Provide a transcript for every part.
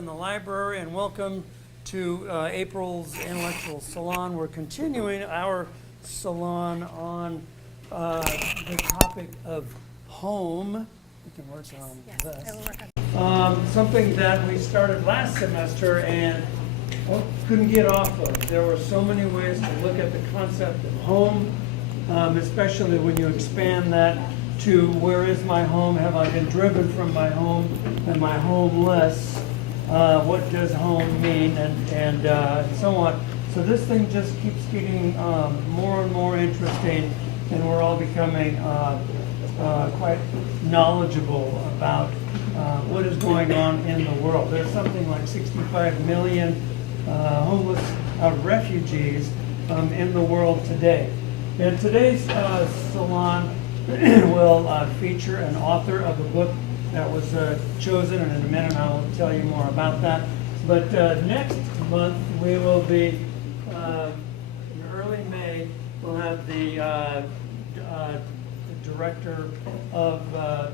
in the library, and welcome to April's Intellectual Salon. We're continuing our salon on the topic of home. We can work on this. Something that we started last semester and couldn't get off of. There were so many ways to look at the concept of home, especially when you expand that to where is my home? Have I been driven from my home? Am I homeless? What does home mean? And so on. So this thing just keeps getting more and more interesting, and we're all becoming quite knowledgeable about what is going on in the world. There's something like 65 million homeless refugees in the world today. And today's salon will feature an author of a book that was chosen, and in a minute I will tell you more about that. But next month we will be, in early May, we'll have the director of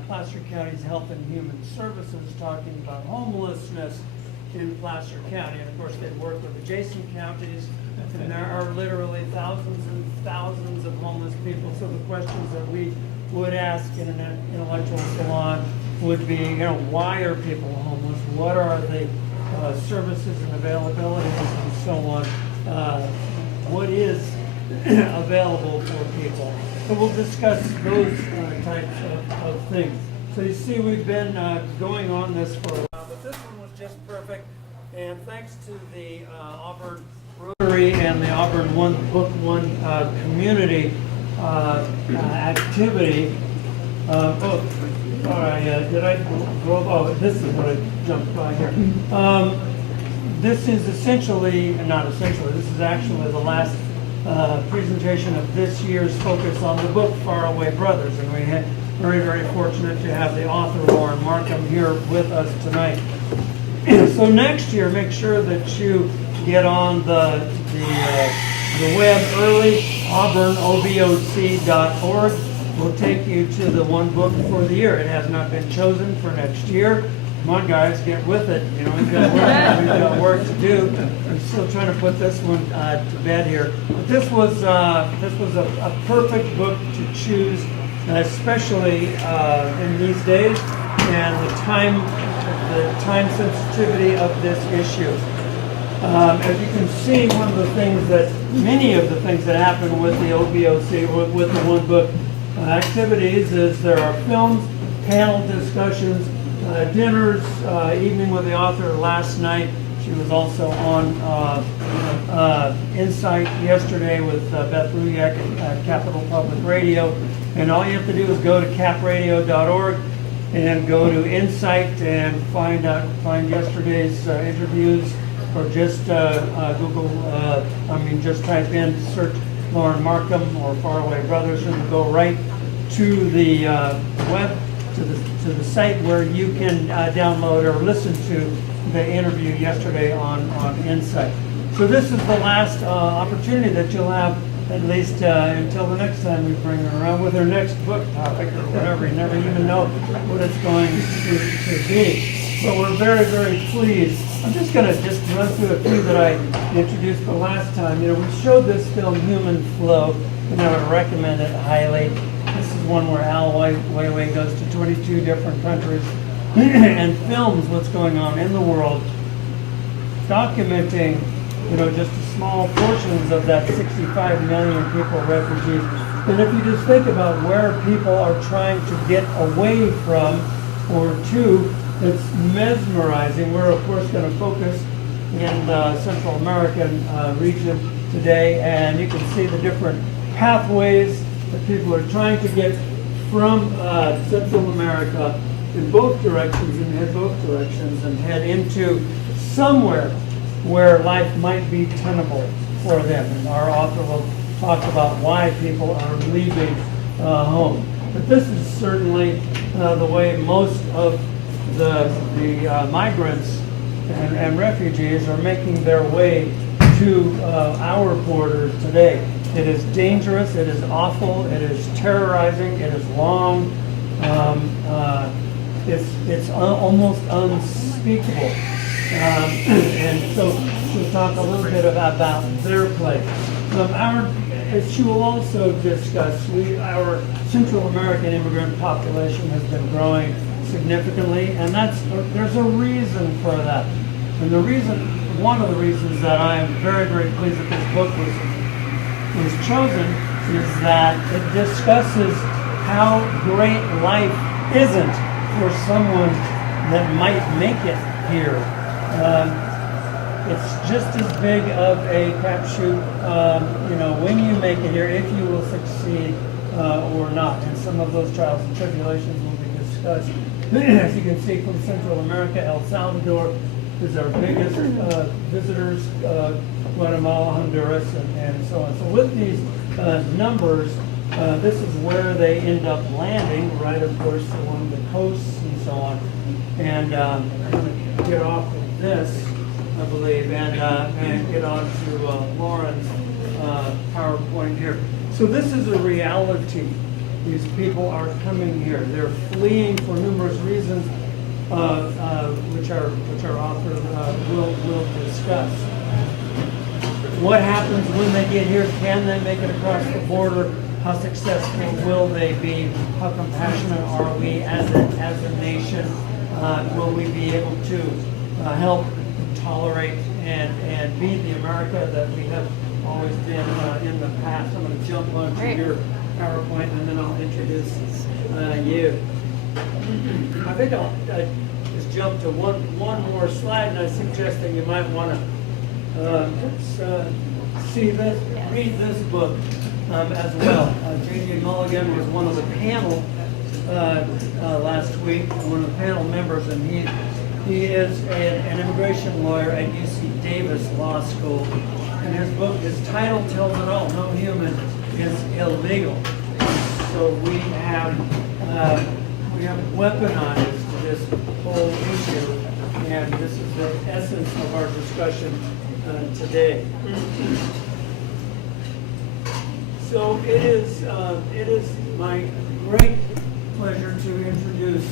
Placer County's Health and Human Services talking about homelessness in Placer County. And of course they work with adjacent counties, and there are literally thousands and thousands of homeless people. So the questions that we would ask in an intellectual salon would be, why are people homeless? What are the services and availabilities and so on? What is available for people? So we'll discuss those types of things. So you see, we've been going on this for a while, but this one was just perfect. And thanks to the Auburn Rotary and the Auburn Book One community activity. Did I go? Oh, this is what I jumped by here. This is essentially, not essentially, this is actually the last presentation of this year's focus on the book Faraway Brothers, and we had very, very fortunate to have the author Lauren Markham here with us tonight. So next year, make sure that you get on the web early. AuburnOBOC.org will take you to the one book for the year. It has not been chosen for next year. Come on, guys, get with it. We've got work to do. I'm still trying to put this one to bed here. But this was a perfect book to choose, especially in these days, and the time sensitivity of this issue. As you can see, many of the things that happen with the OBOC, with the one book activities, is there are films, panel discussions, dinners, evening with the author last night. She was also on Insight yesterday with Beth Luyak at Capital Public Radio. And all you have to do is go to capradio.org and go to Insight and find yesterday's interviews, or just just type in, search Lauren Markham or Faraway Brothers, and go right to the web, to the site where you can download or listen to the interview yesterday on Insight. So this is the last opportunity that you'll have, at least until the next time we bring her around with her next book topic or whatever. You never even know what it's going to be. But we're very, very pleased. I'm just going to run through a few that I introduced the last time. We showed this film, Human Flow, and I would recommend it highly. This is one where Al Weiwei goes to 22 different countries and films what's going on in the world, documenting, just small portions of that 65 million people, refugees. And if you just think about where people are trying to get away from or to, it's mesmerizing. We're, of course, going to focus in the Central American region today, and you can see the different pathways that people are trying to get from Central America in both directions, and head into somewhere where life might be tenable for them. And our author will talk about why people are leaving home. But this is certainly the way most of the migrants and refugees are making their way to our borders today. It is dangerous, it is awful, it is terrorizing, it is long, it's almost unspeakable. And so we'll talk a little bit about their place. As she will also discuss, our Central American immigrant population has been growing significantly, and there's a reason for that. And one of the reasons that I am very, very pleased that this book was chosen is that it discusses how great life isn't for someone that might make it here. It's just as big of a crapshoot, when you make it here, if you will succeed or not. And some of those trials and tribulations will be discussed. As you can see from Central America, El Salvador is our biggest visitors, Guatemala, Honduras, and so on. So with these numbers, this is where they end up landing, right, of course, along the coasts and so on. And I'm going to get off of this, I believe, and get on to Lauren's PowerPoint here. So this is a reality. These people are coming here. They're fleeing for numerous reasons, which our author will discuss. What happens when they get here? Can they make it across the border? How successful will they be? How compassionate are we as a nation? Will we be able to help tolerate and be the America that we have always been in the past? I'm going to jump onto your PowerPoint and then I'll introduce you. I think I'll just jump to one more slide, and I suggest that you might want to see this, read this book as well. J.J. Mulligan was one of the panel last week, one of the panel members, and he is an immigration lawyer at UC Davis Law School, and his title tells it all: no human is illegal. So we have weaponized this whole issue, and this is the essence of our discussion today. So it is my great pleasure to introduce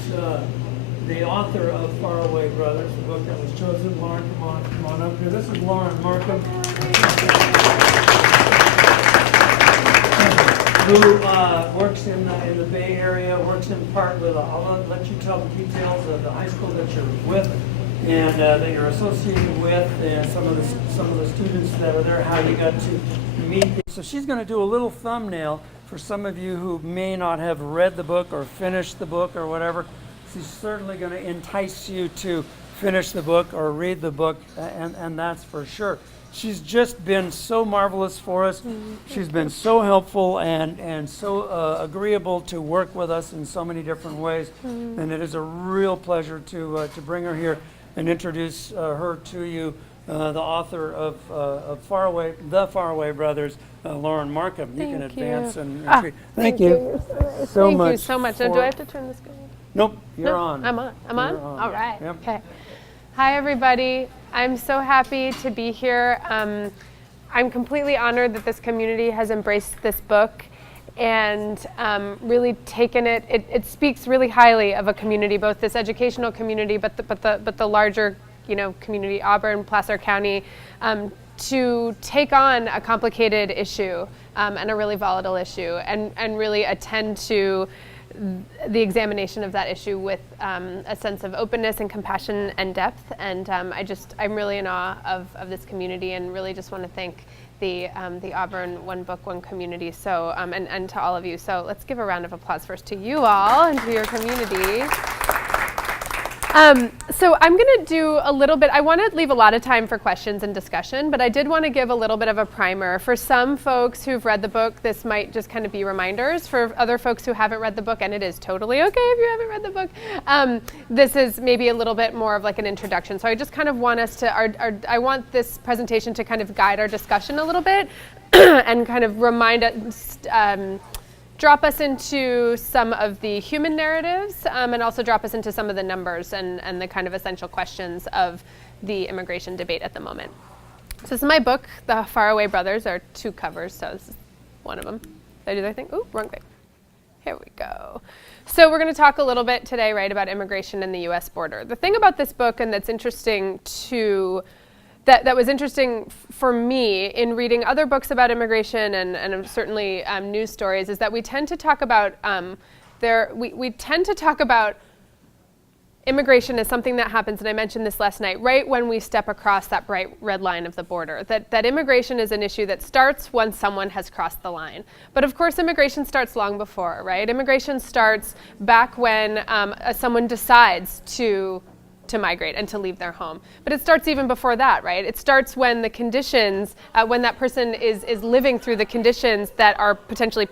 the author of Faraway Brothers, the book that was chosen. Lauren, come on up here. This is Lauren Markham, who works in the Bay Area, works in part with, I'll let you tell the details of the high school that you're with and that you're associated with, and some of the students that are there, how you got to meet them. So she's going to do a little thumbnail for some of you who may not have read the book or finished the book or whatever. She's certainly going to entice you to finish the book or read the book, and that's for sure. She's just been so marvelous for us. She's been so helpful and so agreeable to work with us in so many different ways. And it is a real pleasure to bring her here and introduce her to you, the author of Faraway, the Faraway Brothers, Lauren Markham. You can advance and retreat. Thank you so much. Thank you so much. So do I have to turn this screen? Nope, you're on. I'm on? I'm on? All right. Yep. Okay. Hi, everybody. I'm so happy to be here. I'm completely honored that this community has embraced this book and really taken it. It speaks really highly of a community, both this educational community, but the larger, community, Auburn, Placer County, to take on a complicated issue and a really volatile issue, and really attend to the examination of that issue with a sense of openness and compassion and depth. And I'm really in awe of this community, and really just want to thank the Auburn One Book, One Community. So and to all of you. So let's give a round of applause first to you all and to your community. So I'm going to do a little bit. I want to leave a lot of time for questions and discussion, but I did want to give a little bit of a primer. For some folks who've read the book, this might just kind of be reminders. For other folks who haven't read the book, and it is totally okay if you haven't read the book, this is maybe a little bit more of like an introduction. So I just kind of want us to, I want this presentation to kind of guide our discussion a little bit and kind of remind us, drop us into some of the human narratives, and also drop us into some of the numbers and the kind of essential questions of the immigration debate at the moment. So this is my book, The Faraway Brothers. There are two covers, so this is one of them. Did I do that thing? Ooh, wrong thing. Here we go. So we're going to talk a little bit today, right, about immigration and the U.S. border. The thing about this book, and that's interesting that was interesting for me in reading other books about immigration and certainly news stories, is that we tend to talk about we tend to talk about immigration as something that happens, and I mentioned this last night, right when we step across that bright red line of the border. That immigration is an issue that starts when someone has crossed the line. But of course, immigration starts long before, right? Immigration starts back when someone decides to migrate and to leave their home. But it starts even before that, right? It starts when the conditions, when that person is living through the conditions that are potentially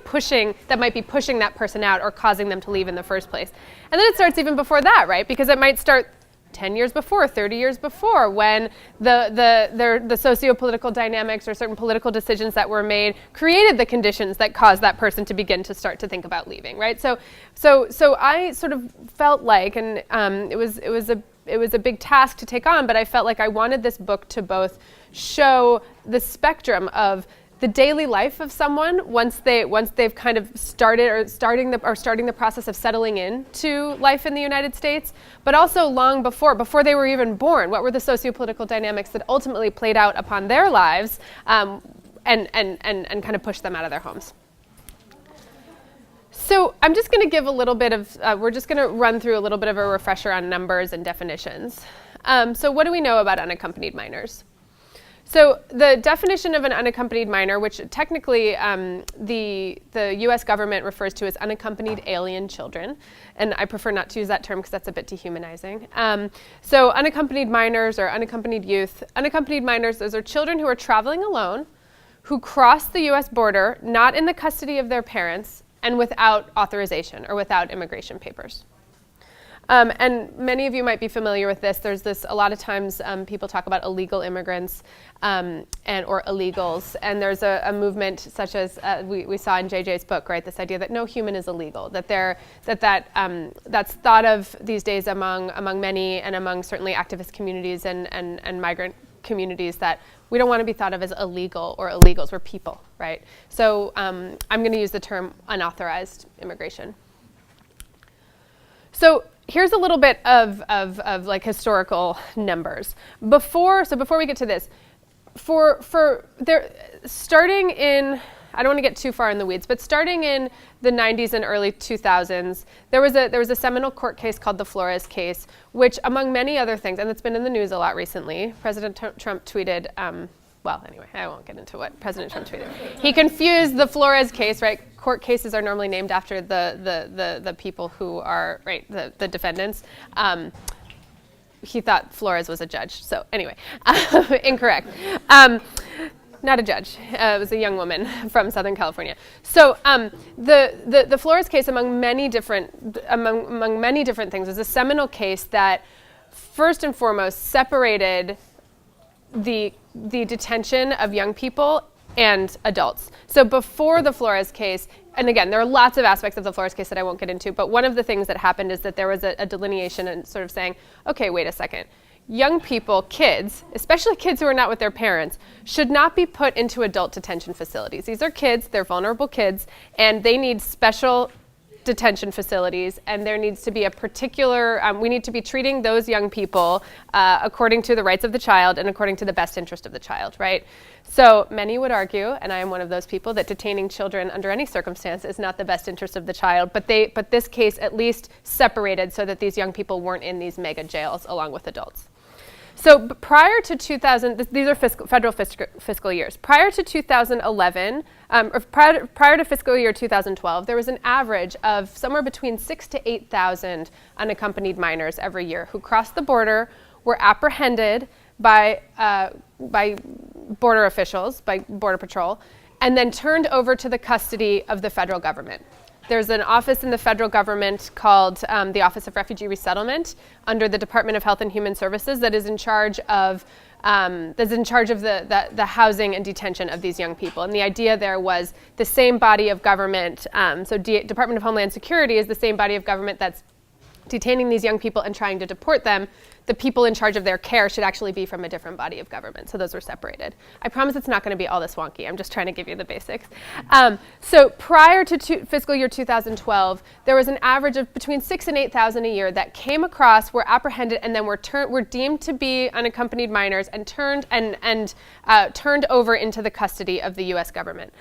might be pushing that person out or causing them to leave in the first place. And then it starts even before that, right? Because it might start 10 years before, 30 years before, when the socio-political dynamics or certain political decisions that were made created the conditions that caused that person to begin to start to think about leaving, right? So I sort of felt like, and it was a big task to take on, but I felt like I wanted this book to both show the spectrum of the daily life of someone once they've kind of starting the process of settling into life in the United States, but also long before they were even born. What were the socio-political dynamics that ultimately played out upon their lives and kind of pushed them out of their homes? So I'm just going to give a little bit of, we're just going to run through a little bit of a refresher on numbers and definitions. So what do we know about unaccompanied minors? So the definition of an unaccompanied minor, which technically the U.S. government refers to as unaccompanied alien children, and I prefer not to use that term because that's a bit dehumanizing. So unaccompanied minors or unaccompanied youth, unaccompanied minors, those are children who are traveling alone, who cross the U.S. border, not in the custody of their parents, and without authorization or without immigration papers. And many of you might be familiar with this. There's this, a lot of times people talk about illegal immigrants or illegals, and there's a movement such as we saw in JJ's book, right? This idea that no human is illegal, that's thought of these days among many and among certainly activist communities and migrant communities, that we don't want to be thought of as illegal or illegals. We're people, right? So I'm going to use the term unauthorized immigration. So here's a little bit of like historical numbers. Before we get to this, starting in, I don't want to get too far in the weeds, but starting in the 90s and early 2000s, there was a seminal court case called the Flores case, which, among many other things, and it's been in the news a lot recently, President Trump tweeted, well, anyway, I won't get into what President Trump tweeted. He confused the Flores case, right? Court cases are normally named after the people who are, right, the defendants. He thought Flores was a judge. So anyway, incorrect. Not a judge. It was a young woman from Southern California. So the Flores case, among many different things, was a seminal case that first and foremost separated the detention of young people and adults. So before the Flores case, and again, there are lots of aspects of the Flores case that I won't get into, but one of the things that happened is that there was a delineation and sort of saying, okay, wait a second. Young people, kids, especially kids who are not with their parents, should not be put into adult detention facilities. These are kids, they're vulnerable kids, and they need special detention facilities, and there needs to be a particular, we need to be treating those young people according to the rights of the child and according to the best interest of the child, right? So many would argue, and I am one of those people, that detaining children under any circumstance is not the best interest of the child, but this case at least separated so that these young people weren't in these mega jails along with adults. So prior to 2000, these are federal fiscal years. Prior to 2011, or prior to fiscal year 2012, there was an average of somewhere between 6,000 to 8,000 unaccompanied minors every year who crossed the border, were apprehended by border officials, by Border Patrol, and then turned over to the custody of the federal government. There's an office in the federal government called the Office of Refugee Resettlement under the Department of Health and Human Services that is in charge of the housing and detention of these young people. And the idea there was the same body of government, Department of Homeland Security is the same body of government that's detaining these young people and trying to deport them, the people in charge of their care should actually be from a different body of government. So those were separated. I promise it's not going to be all this wonky. I'm just trying to give you the basics. So prior to fiscal year 2012, there was an average of between 6,000 and 8,000 a year that came across, were apprehended, and then were deemed to be unaccompanied minors and turned over into the custody of the U.S. government.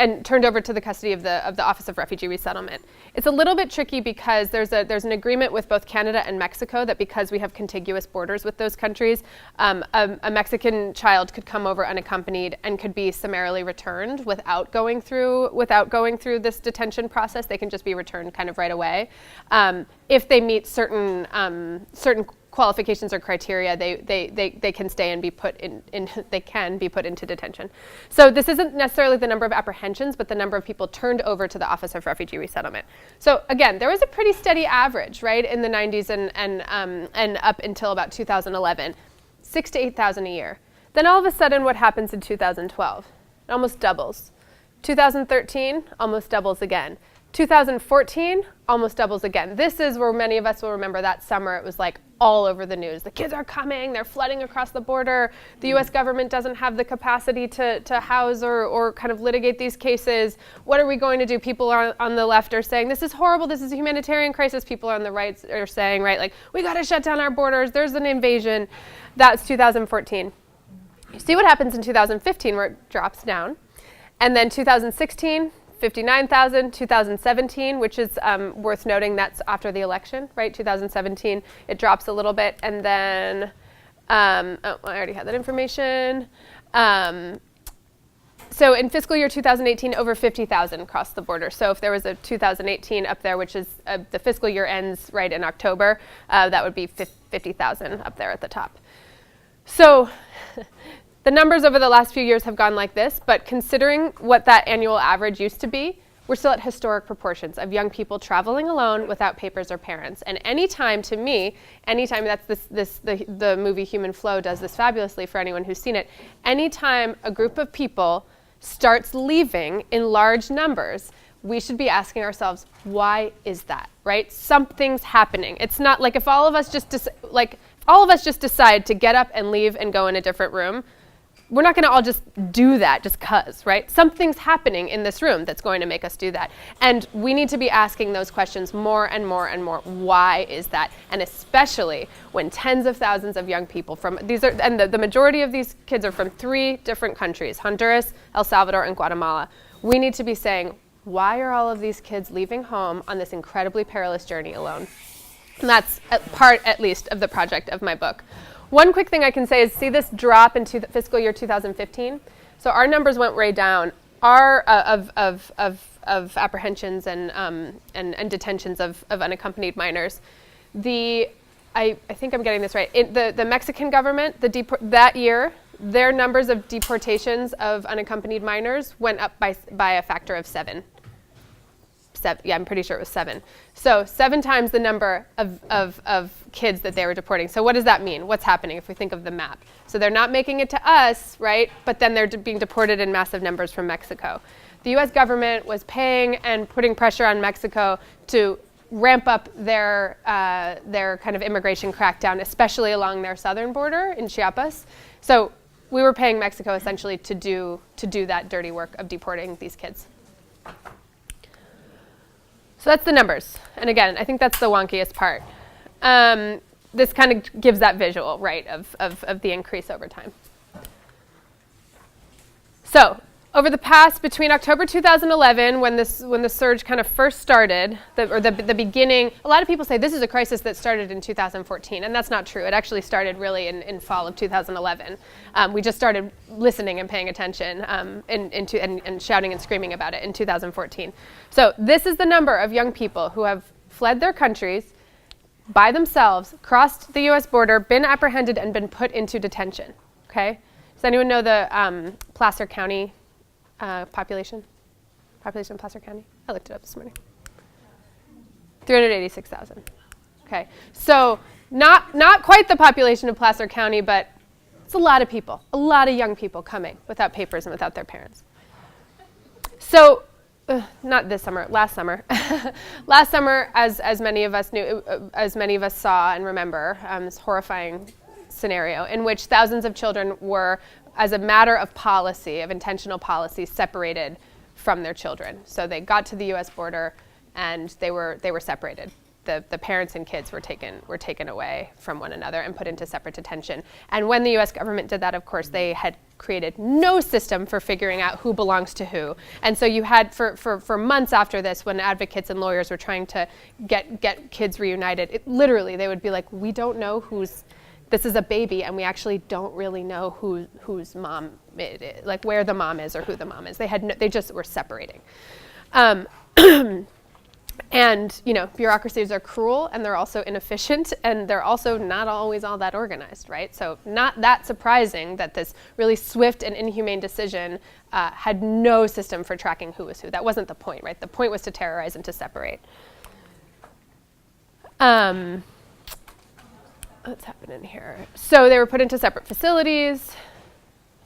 And turned over to the custody of the Office of Refugee Resettlement. It's a little bit tricky because there's an agreement with both Canada and Mexico that because we have contiguous borders with those countries, a Mexican child could come over unaccompanied and could be summarily returned without going through this detention process. They can just be returned kind of right away. If they meet certain qualifications or criteria, they can stay and be put into detention. So this isn't necessarily the number of apprehensions, but the number of people turned over to the Office of Refugee Resettlement. So again, there was a pretty steady average, right, in the 90s and up until about 2011, 6,000 to 8,000 a year. Then all of a sudden, what happens in 2012? It almost doubles. 2013 almost doubles again. 2014 almost doubles again. This is where many of us will remember that summer. It was like all over the news. The kids are coming, they're flooding across the border. The US government doesn't have the capacity to house or kind of litigate these cases. What are we going to do? People on the left are saying, this is horrible, this is a humanitarian crisis. People on the right are saying, right, like, we gotta shut down our borders, there's an invasion. That's 2014. You see what happens in 2015 where it drops down. And then 2016, 59,000, 2017, which is worth noting, that's after the election, right? 2017, it drops a little bit, and then, I already had that information. So in fiscal year 2018, over 50,000 crossed the border. So if there was a 2018 up there, which is the fiscal year ends right in October, that would be 50,000 up there at the top. So the numbers over the last few years have gone like this, but considering what that annual average used to be, we're still at historic proportions of young people traveling alone without papers or parents. And anytime, to me, that's the movie Human Flow does this fabulously for anyone who's seen it. Anytime a group of people starts leaving in large numbers, we should be asking ourselves, why is that, right? Something's happening. It's not like if all of us just decide to get up and leave and go in a different room, we're not going to all just do that just cause, right? Something's happening in this room that's going to make us do that. And we need to be asking those questions more and more and more. Why is that? And especially when tens of thousands of young people the majority of these kids are from 3 different countries, Honduras, El Salvador, and Guatemala. We need to be saying, why are all of these kids leaving home on this incredibly perilous journey alone? And that's part, at least, of the project of my book. One quick thing I can say is see this drop into fiscal year 2015. So our numbers went way down. Our of apprehensions and detentions of unaccompanied minors. I think I'm getting this right. The Mexican government that year, their numbers of deportations of unaccompanied minors went up by a factor of 7. Yeah, I'm pretty sure it was 7. So 7 times the number of kids that they were deporting. So what does that mean? What's happening if we think of the map? So they're not making it to us, right? But then they're being deported in massive numbers from Mexico. The US government was paying and putting pressure on Mexico to ramp up their kind of immigration crackdown, especially along their southern border in Chiapas. So we were paying Mexico essentially to do that dirty work of deporting these kids. So that's the numbers. And again, I think that's the wonkiest part. This kind of gives that visual, right, of the increase over time. So over the past, between October 2011, when the surge kind of first started, the beginning, a lot of people say this is a crisis that started in 2014, and that's not true. It actually started really in fall of 2011. We just started listening and paying attention and shouting and screaming about it in 2014. So this is the number of young people who have fled their countries by themselves, crossed the US border, been apprehended, and been put into detention, okay? Does anyone know the Placer County population of Placer County? I looked it up this morning. 386,000. Okay, so not quite the population of Placer County, but it's a lot of people, a lot of young people coming without papers and without their parents. So not this summer, last summer. Last summer, as many of us knew, as many of us saw and remember, this horrifying scenario in which thousands of children were, as a matter of policy, of intentional policy, separated from their children. So they got to the U.S. border and they were separated. The parents and kids were taken away from one another and put into separate detention. And when the U.S. government did that, of course, they had created no system for figuring out who belongs to who. And so you had, for months after this, when advocates and lawyers were trying to get kids reunited, literally they would be like, we don't know this is a baby, and we actually don't really know whose mom it is, like where the mom is or who the mom is. They just were separating. And bureaucracies are cruel, and they're also inefficient, and they're also not always all that organized, right? So not that surprising that this really swift and inhumane decision had no system for tracking who was who. That wasn't the point, right? The point was to terrorize and to separate. What's happening here? So they were put into separate facilities,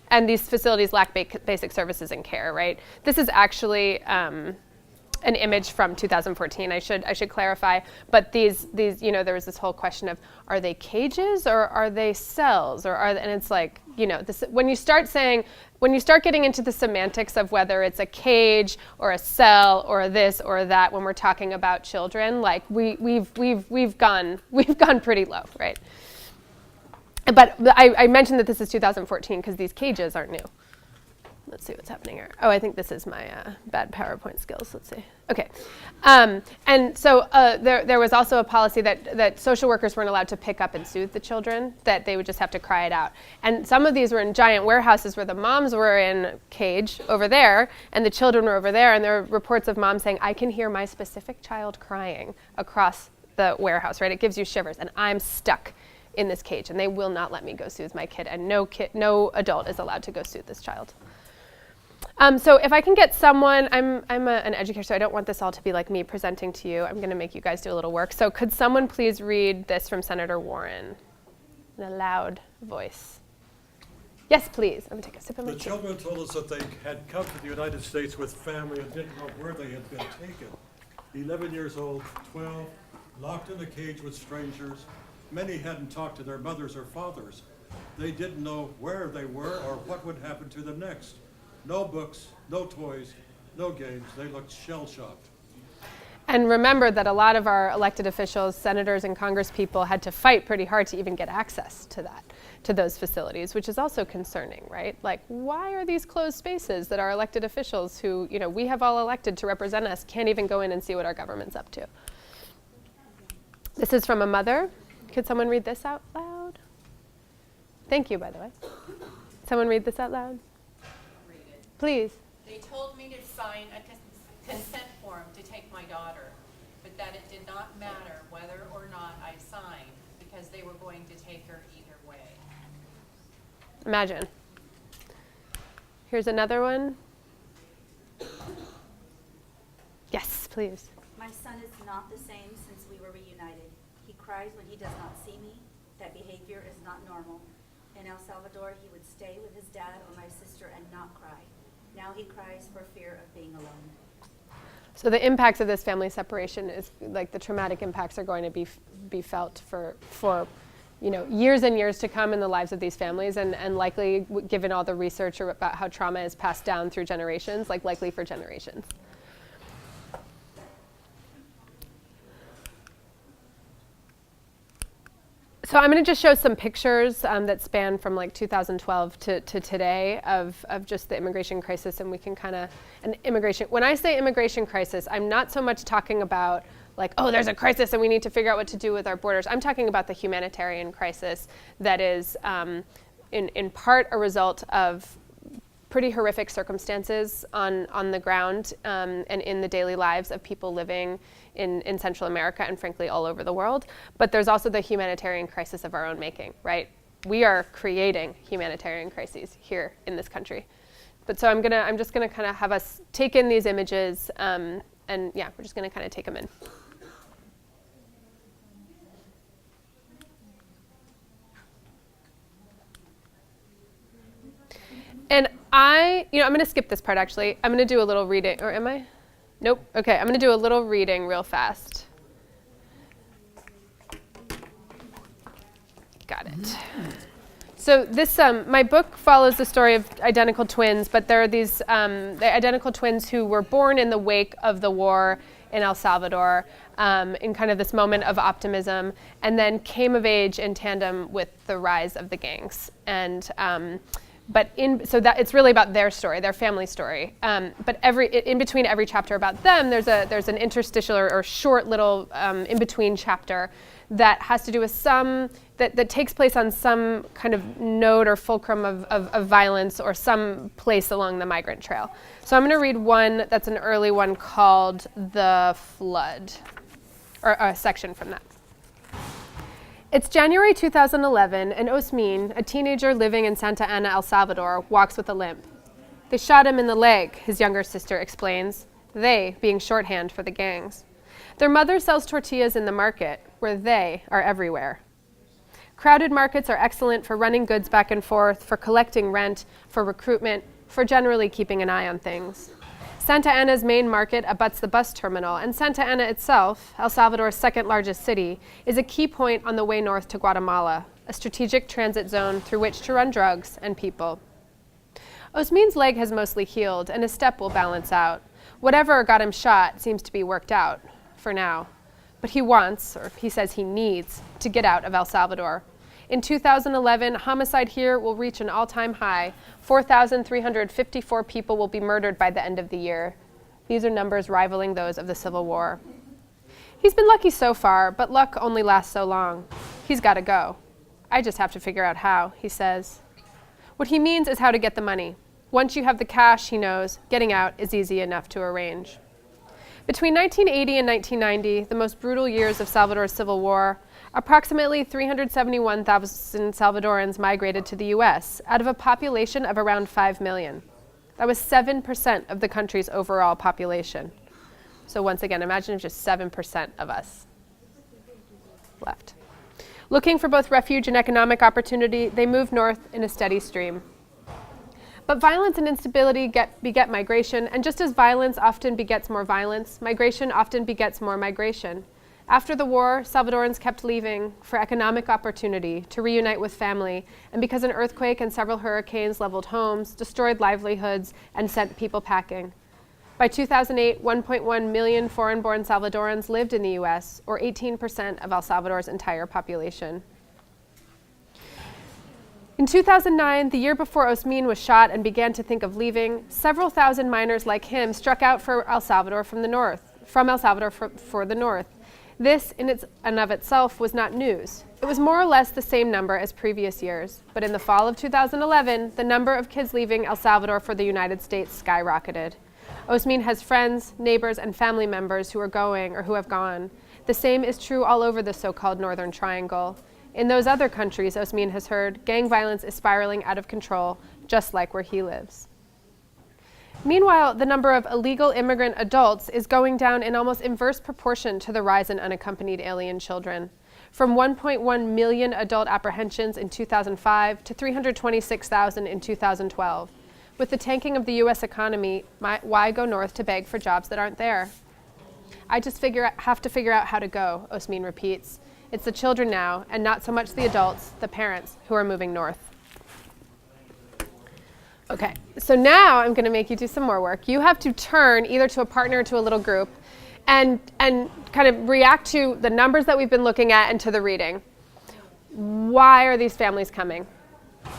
and these facilities lack basic services and care, right? This is actually an image from 2014. I should clarify, but these there was this whole question of, are they cages or are they cells, and it's like, this, when you start getting into the semantics of whether it's a cage or a cell or this or that when we're talking about children, like we've gone pretty low, right? But I mentioned that this is 2014 because these cages aren't new. Let's see what's happening here. Oh, I think this is my bad PowerPoint skills. Let's see. Okay. And so there was also a policy that social workers weren't allowed to pick up and soothe the children, that they would just have to cry it out. And some of these were in giant warehouses where the moms were in a cage over there and the children were over there. And there were reports of moms saying, I can hear my specific child crying across the warehouse, right? It gives you shivers. And I'm stuck in this cage and they will not let me go soothe my kid. And no adult is allowed to go soothe this child. So if I can get someone, I'm an educator, so I don't want this all to be like me presenting to you. I'm going to make you guys do a little work. So could someone please read this from Senator Warren in a loud voice? Yes, please. I'm going to take a sip of my tea. The children told us that they had come to the United States with family and didn't know where they had been taken. 11 years old, 12, locked in a cage with strangers. Many hadn't talked to their mothers or fathers. They didn't know where they were or what would happen to them next. No books, no toys, no games. They looked shell-shocked. And remember that a lot of our elected officials, senators and congresspeople, had to fight pretty hard to even get access to those facilities, which is also concerning, right? Like, why are these closed spaces that our elected officials who, we have all elected to represent us can't even go in and see what our government's up to? This is from a mother. Could someone read this out loud? Thank you, by the way. Someone read this out loud? Please. They told me to sign a consent form to take my daughter, but that it did not matter whether or not I signed because they were going to take her either way. Imagine. Here's another one. Yes, please. My son is not the same since we were reunited. He cries when he does not see me. That behavior is not normal. In El Salvador, he would stay with his dad or my sister and not cry. Now he cries for fear of being alone. So the impacts of this family separation is like the traumatic impacts are going to be felt for years and years to come in the lives of these families, and likely, given all the research about how trauma is passed down through generations, likely for generations. So I'm going to just show some pictures that span from 2012 to today of just the immigration crisis, and we can when I say immigration crisis, I'm not so much talking about there's a crisis and we need to figure out what to do with our borders. I'm talking about the humanitarian crisis that is in part a result of pretty horrific circumstances on the ground and in the daily lives of people living in Central America and frankly all over the world. But there's also the humanitarian crisis of our own making, right? We are creating humanitarian crises here in this country. But so I'm just gonna kind of have us take in these images and yeah, we're just gonna kind of take them in. And I'm going to skip this part actually. I'm going to do a little reading, or am I? Nope. Okay, I'm going to do a little reading real fast. Got it. So this, my book follows the story of identical twins, but there are these the identical twins who were born in the wake of the war in El Salvador, in kind of this moment of optimism, and then came of age in tandem with the rise of the gangs. And so that it's really about their story, their family story. But in between every chapter about them, there's an interstitial or short little in between chapter that has to do with that takes place on some kind of node or fulcrum of violence or some place along the migrant trail. So I'm going to read one that's an early one called The Flood, or a section from that. It's January 2011, and Osmin, a teenager living in Santa Ana, El Salvador, walks with a limp. They shot him in the leg, his younger sister explains, they being shorthand for the gangs. Their mother sells tortillas in the market, where they are everywhere. Crowded markets are excellent for running goods back and forth, for collecting rent, for recruitment, for generally keeping an eye on things. Santa Ana's main market abuts the bus terminal, and Santa Ana itself, El Salvador's second largest city, is a key point on the way north to Guatemala, a strategic transit zone through which to run drugs and people. Osmin's leg has mostly healed, and his step will balance out. Whatever got him shot seems to be worked out, for now. But he wants, or he says he needs, to get out of El Salvador. In 2011, homicide here will reach an all-time high. 4,354 people will be murdered by the end of the year. These are numbers rivaling those of the Civil War. He's been lucky so far, but luck only lasts so long. He's got to go. I just have to figure out how, he says. What he means is how to get the money. Once you have the cash, he knows, getting out is easy enough to arrange. Between 1980 and 1990, the most brutal years of Salvador's Civil War, approximately 371,000 Salvadorans migrated to the U.S. out of a population of around 5 million. That was 7% of the country's overall population. So once again, imagine if just 7% of us left. Looking for both refuge and economic opportunity, they moved north in a steady stream. But violence and instability beget migration, and just as violence often begets more violence, migration often begets more migration. After the war, Salvadorans kept leaving for economic opportunity, to reunite with family, and because an earthquake and several hurricanes leveled homes, destroyed livelihoods, and sent people packing. By 2008, 1.1 million foreign-born Salvadorans lived in the U.S., or 18% of El Salvador's entire population. In 2009, the year before Osmin was shot and began to think of leaving, several thousand miners like him struck out for El Salvador for the north. This, in and of itself, was not news. It was more or less the same number as previous years, but in the fall of 2011, the number of kids leaving El Salvador for the United States skyrocketed. Osmin has friends, neighbors, and family members who are going or who have gone. The same is true all over the so-called Northern Triangle. In those other countries, Osmin has heard, gang violence is spiraling out of control, just like where he lives. Meanwhile, the number of illegal immigrant adults is going down in almost inverse proportion to the rise in unaccompanied alien children. From 1.1 million adult apprehensions in 2005 to 326,000 in 2012. With the tanking of the U.S. economy, why go north to beg for jobs that aren't there? I just have to figure out how to go, Osmin repeats. It's the children now, and not so much the adults, the parents, who are moving north. Okay, so now I'm going to make you do some more work. You have to turn either to a partner or to a little group and kind of react to the numbers that we've been looking at and to the reading. Why are these families coming?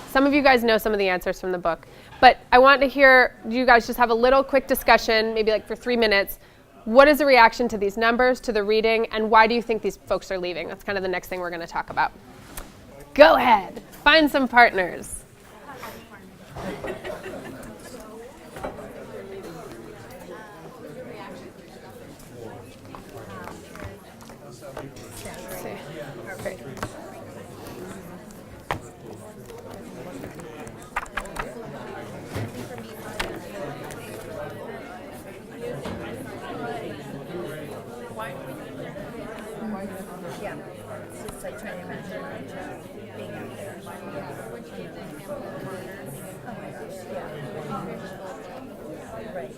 Some of you guys know some of the answers from the book, but I want to hear you guys just have a little quick discussion, maybe like for 3 minutes. What is the reaction to these numbers, to the reading, and why do you think these folks are leaving? That's kind of the next thing we're going to talk about. Go ahead, find some partners. Yeah, it's just like trying to imagine being out there. Oh my gosh, yeah. Right.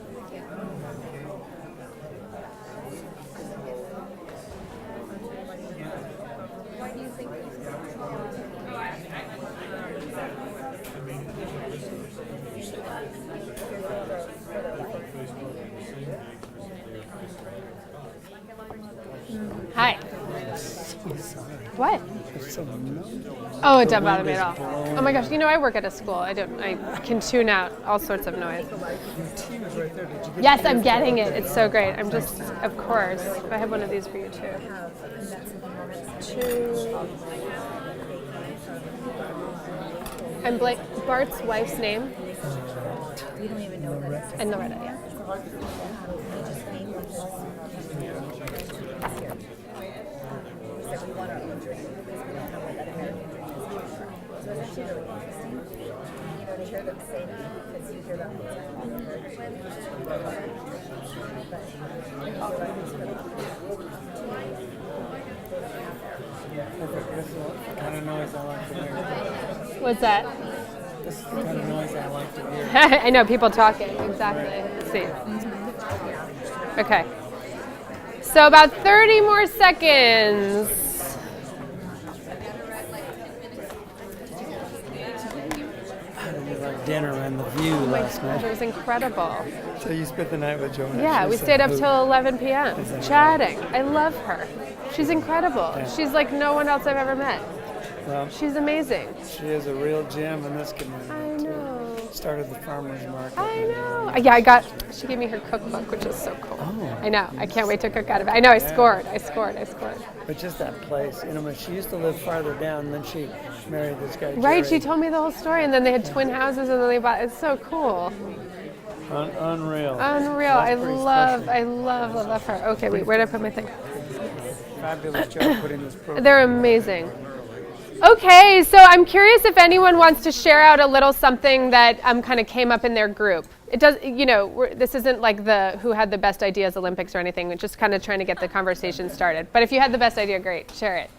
What? There's some noise. Oh, it The doesn't bother wind me is at all. blowing. Oh my gosh, you know I work at a school. I can tune out all sorts of noise. Your tea was right there. Did you get Yes, the I'm gift? getting it. It's so great. I'm just, of course. I have one of these for you too. And Bart's wife's name? We don't even know what that is. And Loretta, yeah. He just named us. We said we want our own drink because we don't know what that American drink is here for. So it's actually really interesting. You know, to hear them say that because you hear that all the time on the American Perfect. This is the kind of noise I like to hear. What's that? This is the kind of noise I like to hear. I know, people talking. Exactly. Let's see. Okay. So about 30 more seconds. It was like dinner and the view last It night. was incredible. So you spent the night with Joanna? Yeah, She we said, stayed up "Who?" till 11 p.m. chatting. I love her. She's incredible. She's like no one else I've ever met. Well, She's amazing. she is a real gem in this community. I too. know. Started the farmers market. I know. Yeah, she gave me her cookbook, which is so cool. Oh. I know. I can't wait to cook out of it. I know. I scored. But just that place, you know, when she used to live farther down, and then she married this guy. Right. Jerry. She told me the whole story, and then they had twin houses, and then they bought. It's so cool. Unreal. Unreal. That's pretty special. love her. Okay, wait. Where did I put my thing? Fabulous job putting this program. They're amazing. Okay, so I'm curious if anyone wants to share out a little something that kind of came up in their group. It does, you know, this isn't like the who had the best ideas Olympics or anything. We're just kind of trying to get the conversation started. But if you had the best idea, great, share it.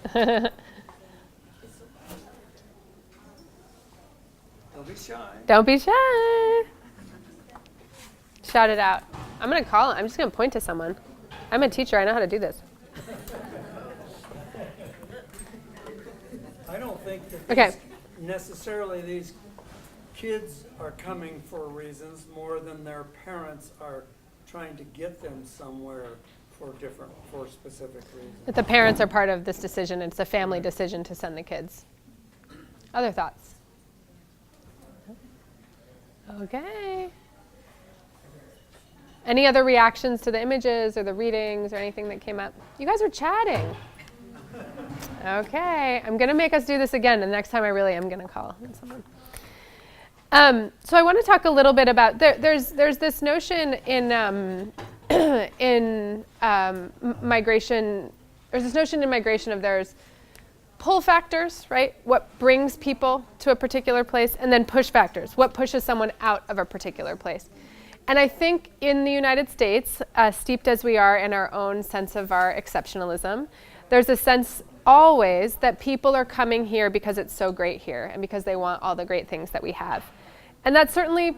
Don't be shy. Don't be shy. Shout it out. I'm gonna call it. I'm just gonna point to someone. I'm a teacher. I know how to do this. I don't think that Okay. necessarily these kids are coming for reasons more than their parents are trying to get them somewhere for specific reasons. That the parents are part of this decision. It's a family decision to send the kids. Other thoughts? Okay. Any other reactions to the images or the readings or anything that came up? You guys are chatting. Okay, I'm gonna make us do this again, and the next time I really am gonna call someone. So I want to talk a little bit about there's this notion in migration. There's this notion in migration of there's pull factors, right? What brings people to a particular place, and then push factors. What pushes someone out of a particular place? And I think in the United States, steeped as we are in our own sense of our exceptionalism, there's a sense always that people are coming here because it's so great here and because they want all the great things that we have. And that's certainly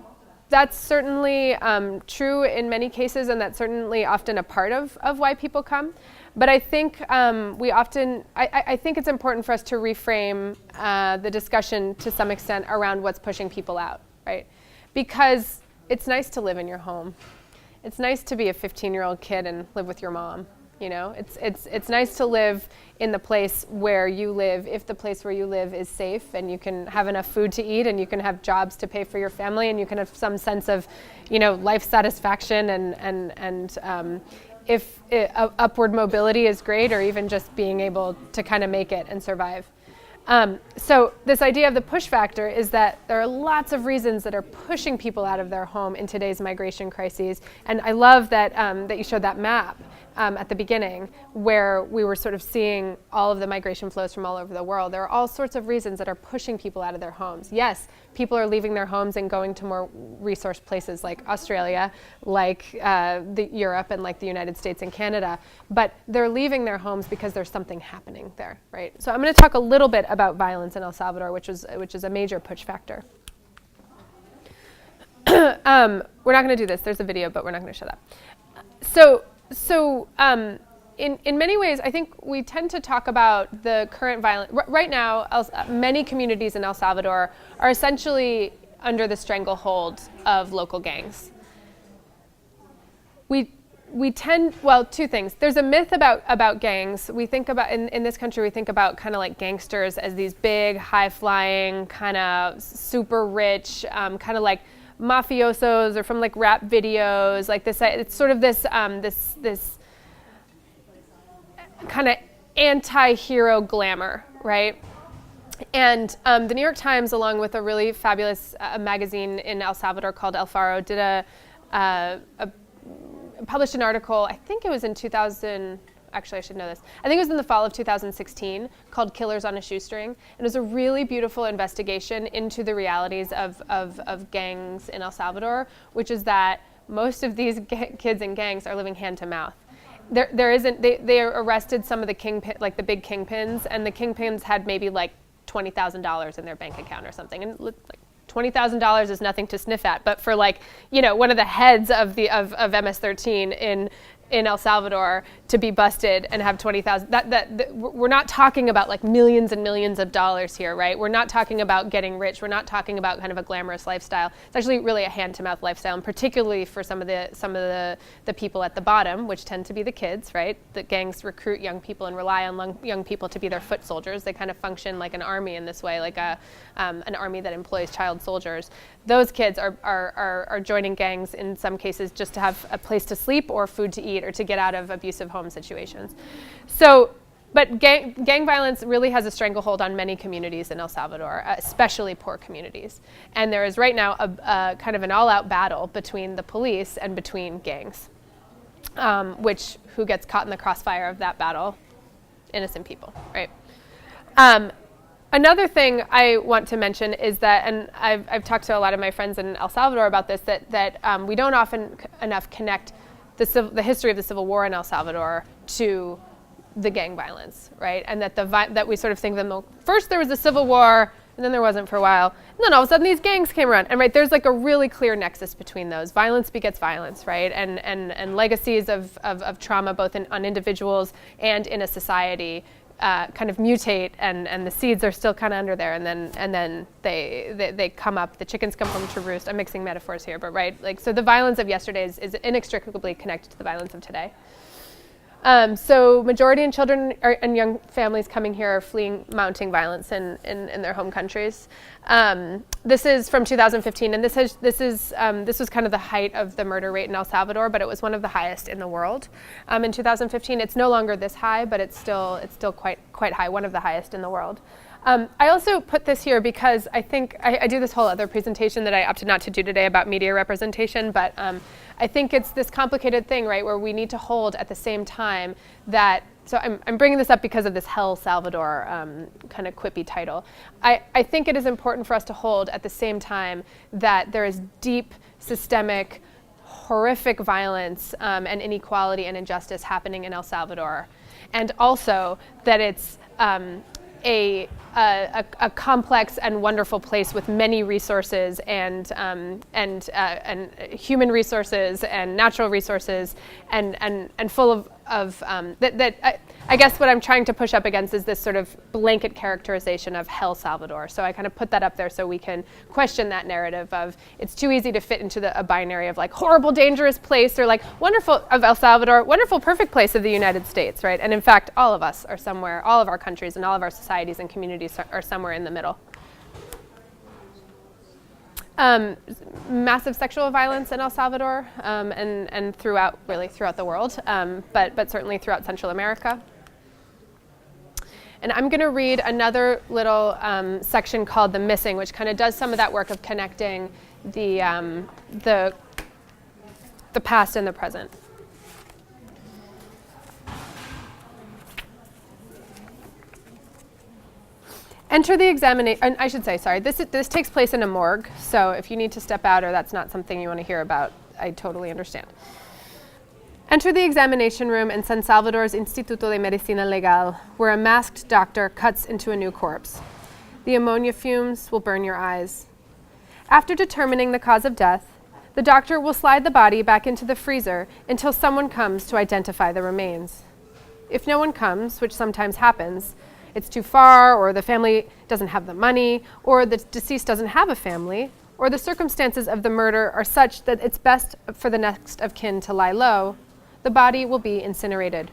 true in many cases, and that's certainly often a part of why people come. But I think I think it's important for us to reframe the discussion to some extent around what's pushing people out, right? Because it's nice to live in your home. It's nice to be a 15-year-old kid and live with your mom. You know, it's nice to live in the place where you live, if the place where you live is safe and you can have enough food to eat and you can have jobs to pay for your family and you can have some sense of, you know, life satisfaction and if upward mobility is great, or even just being able to kind of make it and survive. So this idea of the push factor is that there are lots of reasons that are pushing people out of their home in today's migration crises. And I love that that you showed that map at the beginning, where we were sort of seeing all of the migration flows from all over the world. There are all sorts of reasons that are pushing people out of their homes. Yes, people are leaving their homes and going to more resource places like Australia, like Europe, and like the United States and Canada. But they're leaving their homes because there's something happening there, right? So I'm going to talk a little bit about violence in El Salvador, which is a major push factor. We're not going to do this. There's a video, but we're not going to show that. So in many ways, I think we tend to talk about the current violence. Right now, many communities in El Salvador are essentially under the stranglehold of local gangs. we tend, well, two things. There's a myth about gangs. We think about, in this country, we think about kind of like gangsters as these big, high-flying, kind of super rich, kind of like mafiosos or from like rap videos, like this. It's sort of this this kind of anti-hero glamour, right? And the New York Times, along with a really fabulous magazine in El Salvador called El Faro, did published an article, I think it was in 2000, actually I should know this, I think it was in the fall of 2016, called Killers on a Shoestring. And it was a really beautiful investigation into the realities of gangs in El Salvador, which is that most of these kids in gangs are living hand to mouth. They arrested some of the the big kingpins, and the kingpins had maybe like $20,000 in their bank account or something. And like, $20,000 is nothing to sniff at, but for like, one of the heads of MS-13 in El Salvador to be busted and have 20,000, we're not talking about like millions and millions of dollars here, right? We're not talking about getting rich. We're not talking about kind of a glamorous lifestyle. It's actually really a hand-to-mouth lifestyle, and particularly for some of the people at the bottom, which tend to be the kids, right? The gangs recruit young people and rely on young people to be their foot soldiers. They kind of function like an army in this way, like an army that employs child soldiers. Those kids are joining gangs in some cases just to have a place to sleep or food to eat or to get out of abusive home situations. So, but gang violence really has a stranglehold on many communities in El Salvador, especially poor communities. And there is right now a kind of an all-out battle between the police and between gangs, who gets caught in the crossfire of that battle? Innocent people, right? Another thing I want to mention is that, and I've talked to a lot of my friends in El Salvador about this, that we don't often enough connect the history of the Civil War in El Salvador to the gang violence, right? And that we sort of think that first there was the Civil War, and then there wasn't for a while, and then all of a sudden these gangs came around. And right, there's like a really clear nexus between those. Violence begets violence, right? And legacies of trauma both on individuals and in a society kind of mutate, and the seeds are still kind of under there, and then they come up. The chickens come home to roost. I'm mixing metaphors here, but right, like, so the violence of yesterday is inextricably connected to the violence of today. So majority in children and young families coming here are fleeing mounting violence in their home countries. This is from 2015, and this was kind of the height of the murder rate in El Salvador, but it was one of the highest in the world. In 2015, it's no longer this high, but it's still quite high, one of the highest in the world. I also put this here because I think I do this whole other presentation that I opted not to do today about media representation, but I think it's this complicated thing, right, where we need to hold at the same time that, so I'm bringing this up because of this Hell Salvador kind of quippy title. I think it is important for us to hold at the same time that there is deep, systemic, horrific violence and inequality and injustice happening in El Salvador, and also that it's a complex and wonderful place with many resources and human resources and natural resources and full of I guess what I'm trying to push up against is this sort of blanket characterization of Hell Salvador. So I kind of put that up there so we can question that narrative of it's too easy to fit into a binary of like horrible, dangerous place, or like wonderful of El Salvador, wonderful, perfect place of the United States, right? And in fact, all of us are somewhere, all of our countries and all of our societies and communities are somewhere in the middle. Massive sexual violence in El Salvador and throughout the world, but certainly throughout Central America. And I'm going to read another little section called The Missing, which kind of does some of that work of connecting the past and the present. Enter the examination, and I should say, sorry, this takes place in a morgue, so if you need to step out or that's not something you want to hear about, I totally understand. Enter the examination room in San Salvador's Instituto de Medicina Legal, where a masked doctor cuts into a new corpse. The ammonia fumes will burn your eyes. After determining the cause of death, the doctor will slide the body back into the freezer until someone comes to identify the remains. If no one comes, which sometimes happens, it's too far, or the family doesn't have the money, or the deceased doesn't have a family, or the circumstances of the murder are such that it's best for the next of kin to lie low, The body will be incinerated.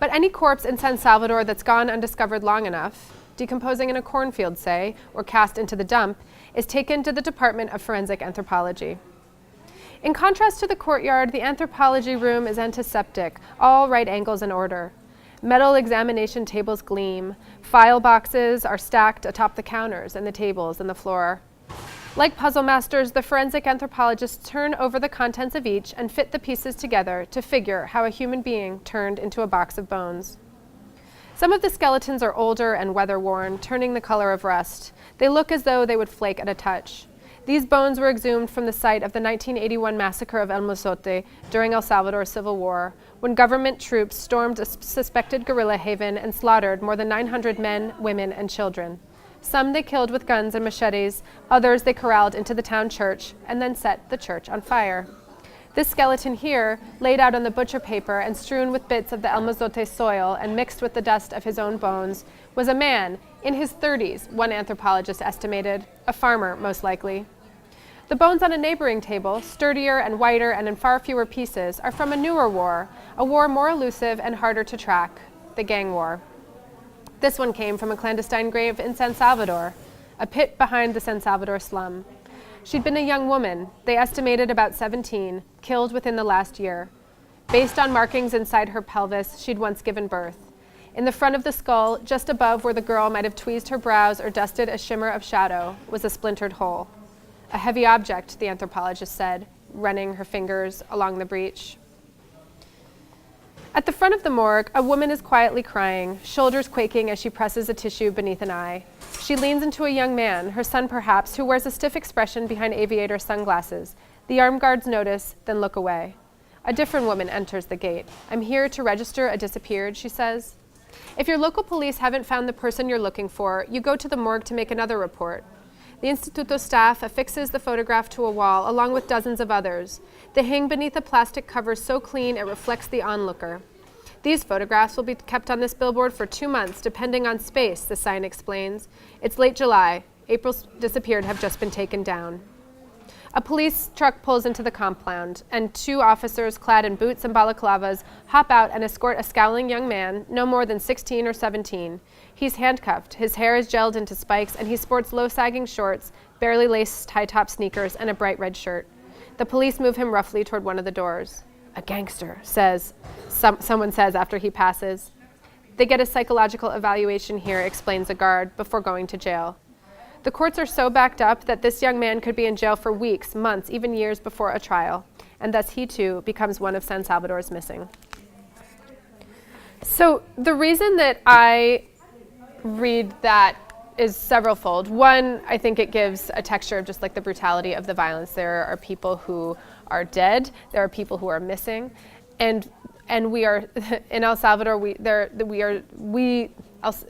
But any corpse in San Salvador that's gone undiscovered long enough, decomposing in a cornfield, say, or cast into the dump, is taken to the Department of Forensic Anthropology. In contrast to the courtyard, the anthropology room is antiseptic, all right angles in order. Metal examination tables gleam. File boxes are stacked atop the counters and the tables and the floor. Like puzzle masters, the forensic anthropologists turn over the contents of each and fit the pieces together to figure how a human being turned into a box of bones. Some of the skeletons are older and weather-worn, turning the color of rust. They look as though they would flake at a touch. These bones were exhumed from the site of the 1981 massacre of El Mozote during El Salvador's Civil War, when government troops stormed a suspected guerrilla haven and slaughtered more than 900 men, women, and children. Some they killed with guns and machetes, others they corralled into the town church and then set the church on fire. This skeleton here, laid out on the butcher paper and strewn with bits of the El Mozote soil and mixed with the dust of his own bones, was a man in his 30s, one anthropologist estimated, a farmer most likely. The bones on a neighboring table, sturdier and whiter and in far fewer pieces, are from a newer war, a war more elusive and harder to track, the gang war. This one came from a clandestine grave in San Salvador, a pit behind the San Salvador slum. She'd been a young woman, they estimated about 17, killed within the last year. Based on markings inside her pelvis, she'd once given birth. In the front of the skull, just above where the girl might have tweezed her brows or dusted a shimmer of shadow, was a splintered hole. A heavy object, the anthropologist said, running her fingers along the breech. At the front of the morgue, a woman is quietly crying, shoulders quaking as she presses a tissue beneath an eye. She leans into a young man, her son perhaps, who wears a stiff expression behind aviator sunglasses. The armed guards notice, then look away. A different woman enters the gate. "I'm here to register a disappeared," she says. If your local police haven't found the person you're looking for, you go to the morgue to make another report. The Instituto staff affixes the photograph to a wall, along with dozens of others. They hang beneath a plastic cover so clean it reflects the onlooker. These photographs will be kept on this billboard for 2 months, depending on space, the sign explains. It's late July. April's disappeared have just been taken down. A police truck pulls into the compound, and 2 officers clad in boots and balaclavas hop out and escort a scowling young man, no more than 16 or 17. He's handcuffed, his hair is gelled into spikes, and he sports low-sagging shorts, barely laced high-top sneakers, and a bright red shirt. The police move him roughly toward one of the doors. "A gangster," someone says after he passes. They get a psychological evaluation here, explains a guard, before going to jail. The courts are so backed up that this young man could be in jail for weeks, months, even years before a trial, and thus he too becomes one of San Salvador's missing. So the reason that I read that is severalfold. One, I think it gives a texture of just like the brutality of the violence. There are people who are dead, there are people who are missing, and we are in El Salvador.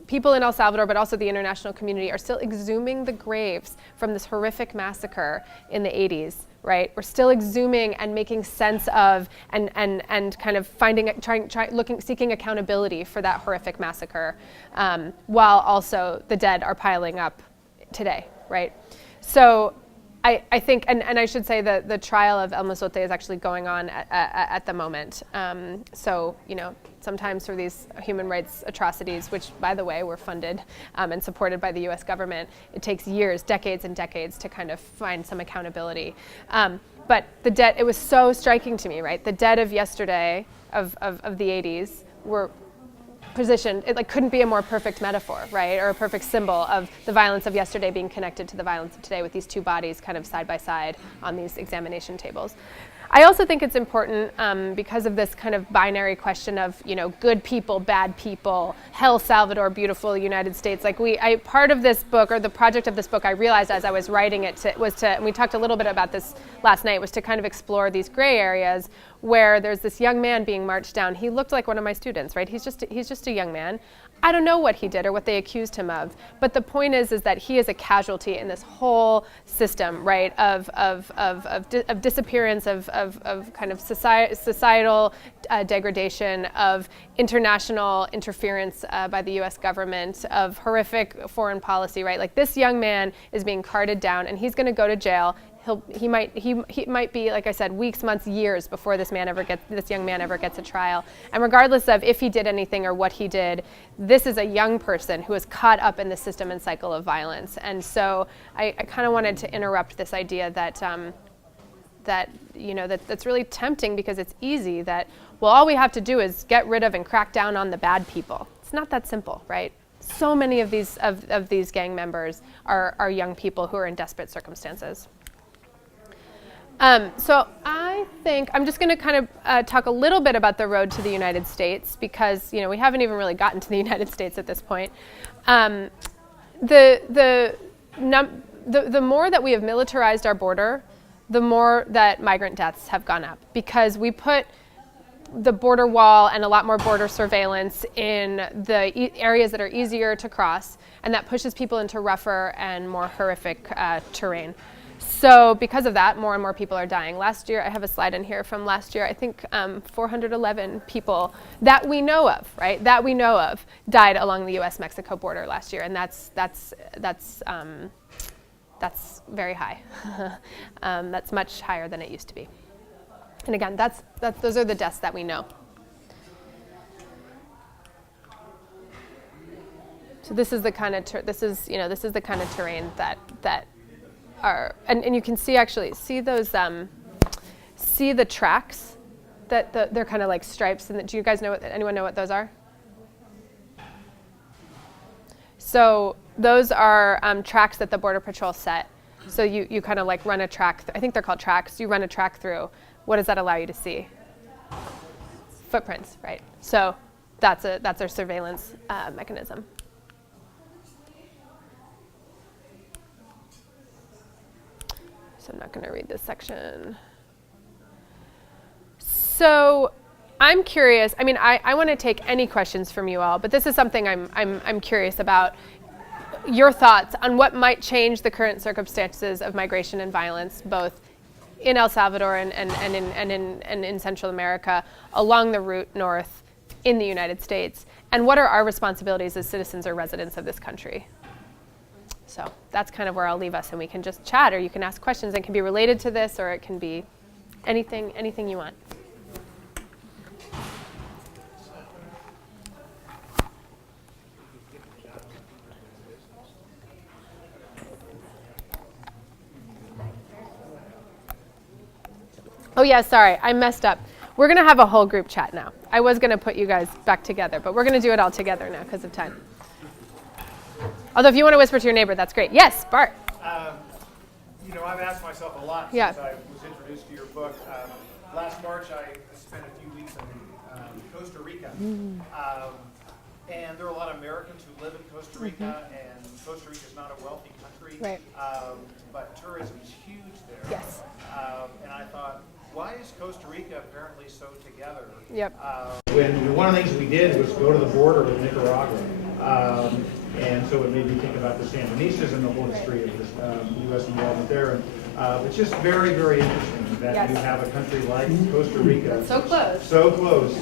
People in El Salvador, but also the international community, are still exhuming the graves from this horrific massacre in the 80s. Right, we're still exhuming and making sense of, and kind of seeking accountability for that horrific massacre, while also the dead are piling up today. Right, so I think, and I should say that the trial of El Mozote is actually going on at the moment. So, you know, sometimes for these human rights atrocities, which, by the way, were funded and supported by the U.S. government, it takes years, decades and decades to kind of find some accountability. But the dead, it was so striking to me, right? The dead of yesterday, of the 80s, were positioned, it like couldn't be a more perfect metaphor, right? Or a perfect symbol of the violence of yesterday being connected to the violence of today, with these 2 bodies kind of side by side on these examination tables. I also think it's important because of this kind of binary question of, you know, good people, bad people, hell Salvador, beautiful United States. Like part of this book, or the project of this book, I realized as I was writing it and we talked a little bit about this last night, was to kind of explore these gray areas where there's this young man being marched down. He looked like one of my students, right? He's just a young man. I don't know what he did or what they accused him of, but the point is that he is a casualty in this whole system, right, of disappearance, of kind of societal degradation, of international interference by the U.S. government, of horrific foreign policy, right? Like, this young man is being carted down, and he's going to go to jail he might be, like I said, weeks, months, years before this young man ever gets a trial. And regardless of if he did anything or what he did, this is a young person who is caught up in the system and cycle of violence. And so I kind of wanted to interrupt this idea that that's really tempting, because it's easy that, well, all we have to do is get rid of and crack down on the bad people. It's not that simple, right? So many of these gang members are young people who are in desperate circumstances. So I think I'm just going to kind of talk a little bit about the road to the United States, because we haven't even really gotten to the United States at this point. The more that we have militarized our border, the more that migrant deaths have gone up, because we put the border wall and a lot more border surveillance in the areas that are easier to cross, and that pushes people into rougher and more horrific terrain. So because of that, more and more people are dying. Last year, I have a slide in here from last year, I think 411 people that we know of, right, died along the US-Mexico border last year, and that's very high. That's much higher than it used to be. And again, those are the deaths that we know. So this is the kind of terrain that are, and you can see those see the tracks that they're kind of like stripes. And do you guys anyone know what those are? So those are tracks that the Border Patrol set. So you kind of like run a track. I think they're called tracks. You run a track through. What does that allow you to see? Footprints, right? So that's our surveillance mechanism. So I'm not going to read this section. So I'm curious. I mean, I want to take any questions from you all, but this is something I'm curious about. Your thoughts on what might change the current circumstances of migration and violence, both in El Salvador and in Central America, along the route north in the United States, and what are our responsibilities as citizens or residents of this country? So that's kind of where I'll leave us, and we can just chat, or you can ask questions. It can be related to this, or it can be anything you want. Oh yeah, sorry, I messed up. We're gonna have a whole group chat now. I was gonna put you guys back together, but we're gonna do it all together now because of time. Although if you want to whisper to your neighbor, that's great. Yes, Bart. I've asked myself a lot Yeah. since I was introduced to your book. Last March, I spent a few weeks in Costa Rica. And there are a lot of Americans who live in Costa Rica, and Costa Rica is not a wealthy country. Right. But tourism is huge there. Yes. And I thought, why is Costa Rica apparently so together? Yep. When one of the things we did was go to the border with Nicaragua. And so it made me think about the Sandinistas and the whole history of this U.S. involvement there. And it's just very, very interesting that Yes. you have a country like Costa Rica. So close. So close,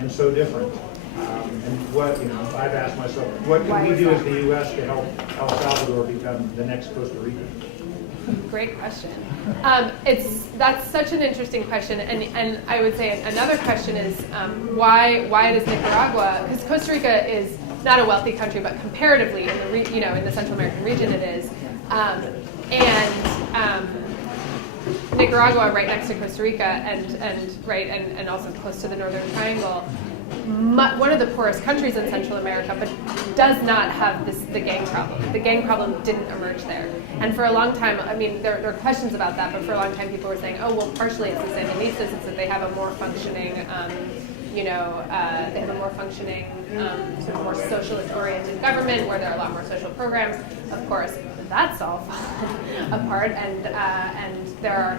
and so different. And what, I've asked myself, what can we do as the U.S. to help El Salvador become the next Costa Rica? Great question. That's such an interesting question, and I would say another question is why does Nicaragua? Because Costa Rica is not a wealthy country, but comparatively in the Central American region it is, and Nicaragua right next to Costa Rica and also close to the Northern Triangle. One of the poorest countries in Central America, but does not have the gang problem. The gang problem didn't emerge there. And for a long time, I mean, there are questions about that, but for a long time people were saying, oh, well, partially it's the Sandinistas, it's that they have a more functioning, sort of more socialist-oriented government where there are a lot more social programs. Of course, that's all fallen apart, and there are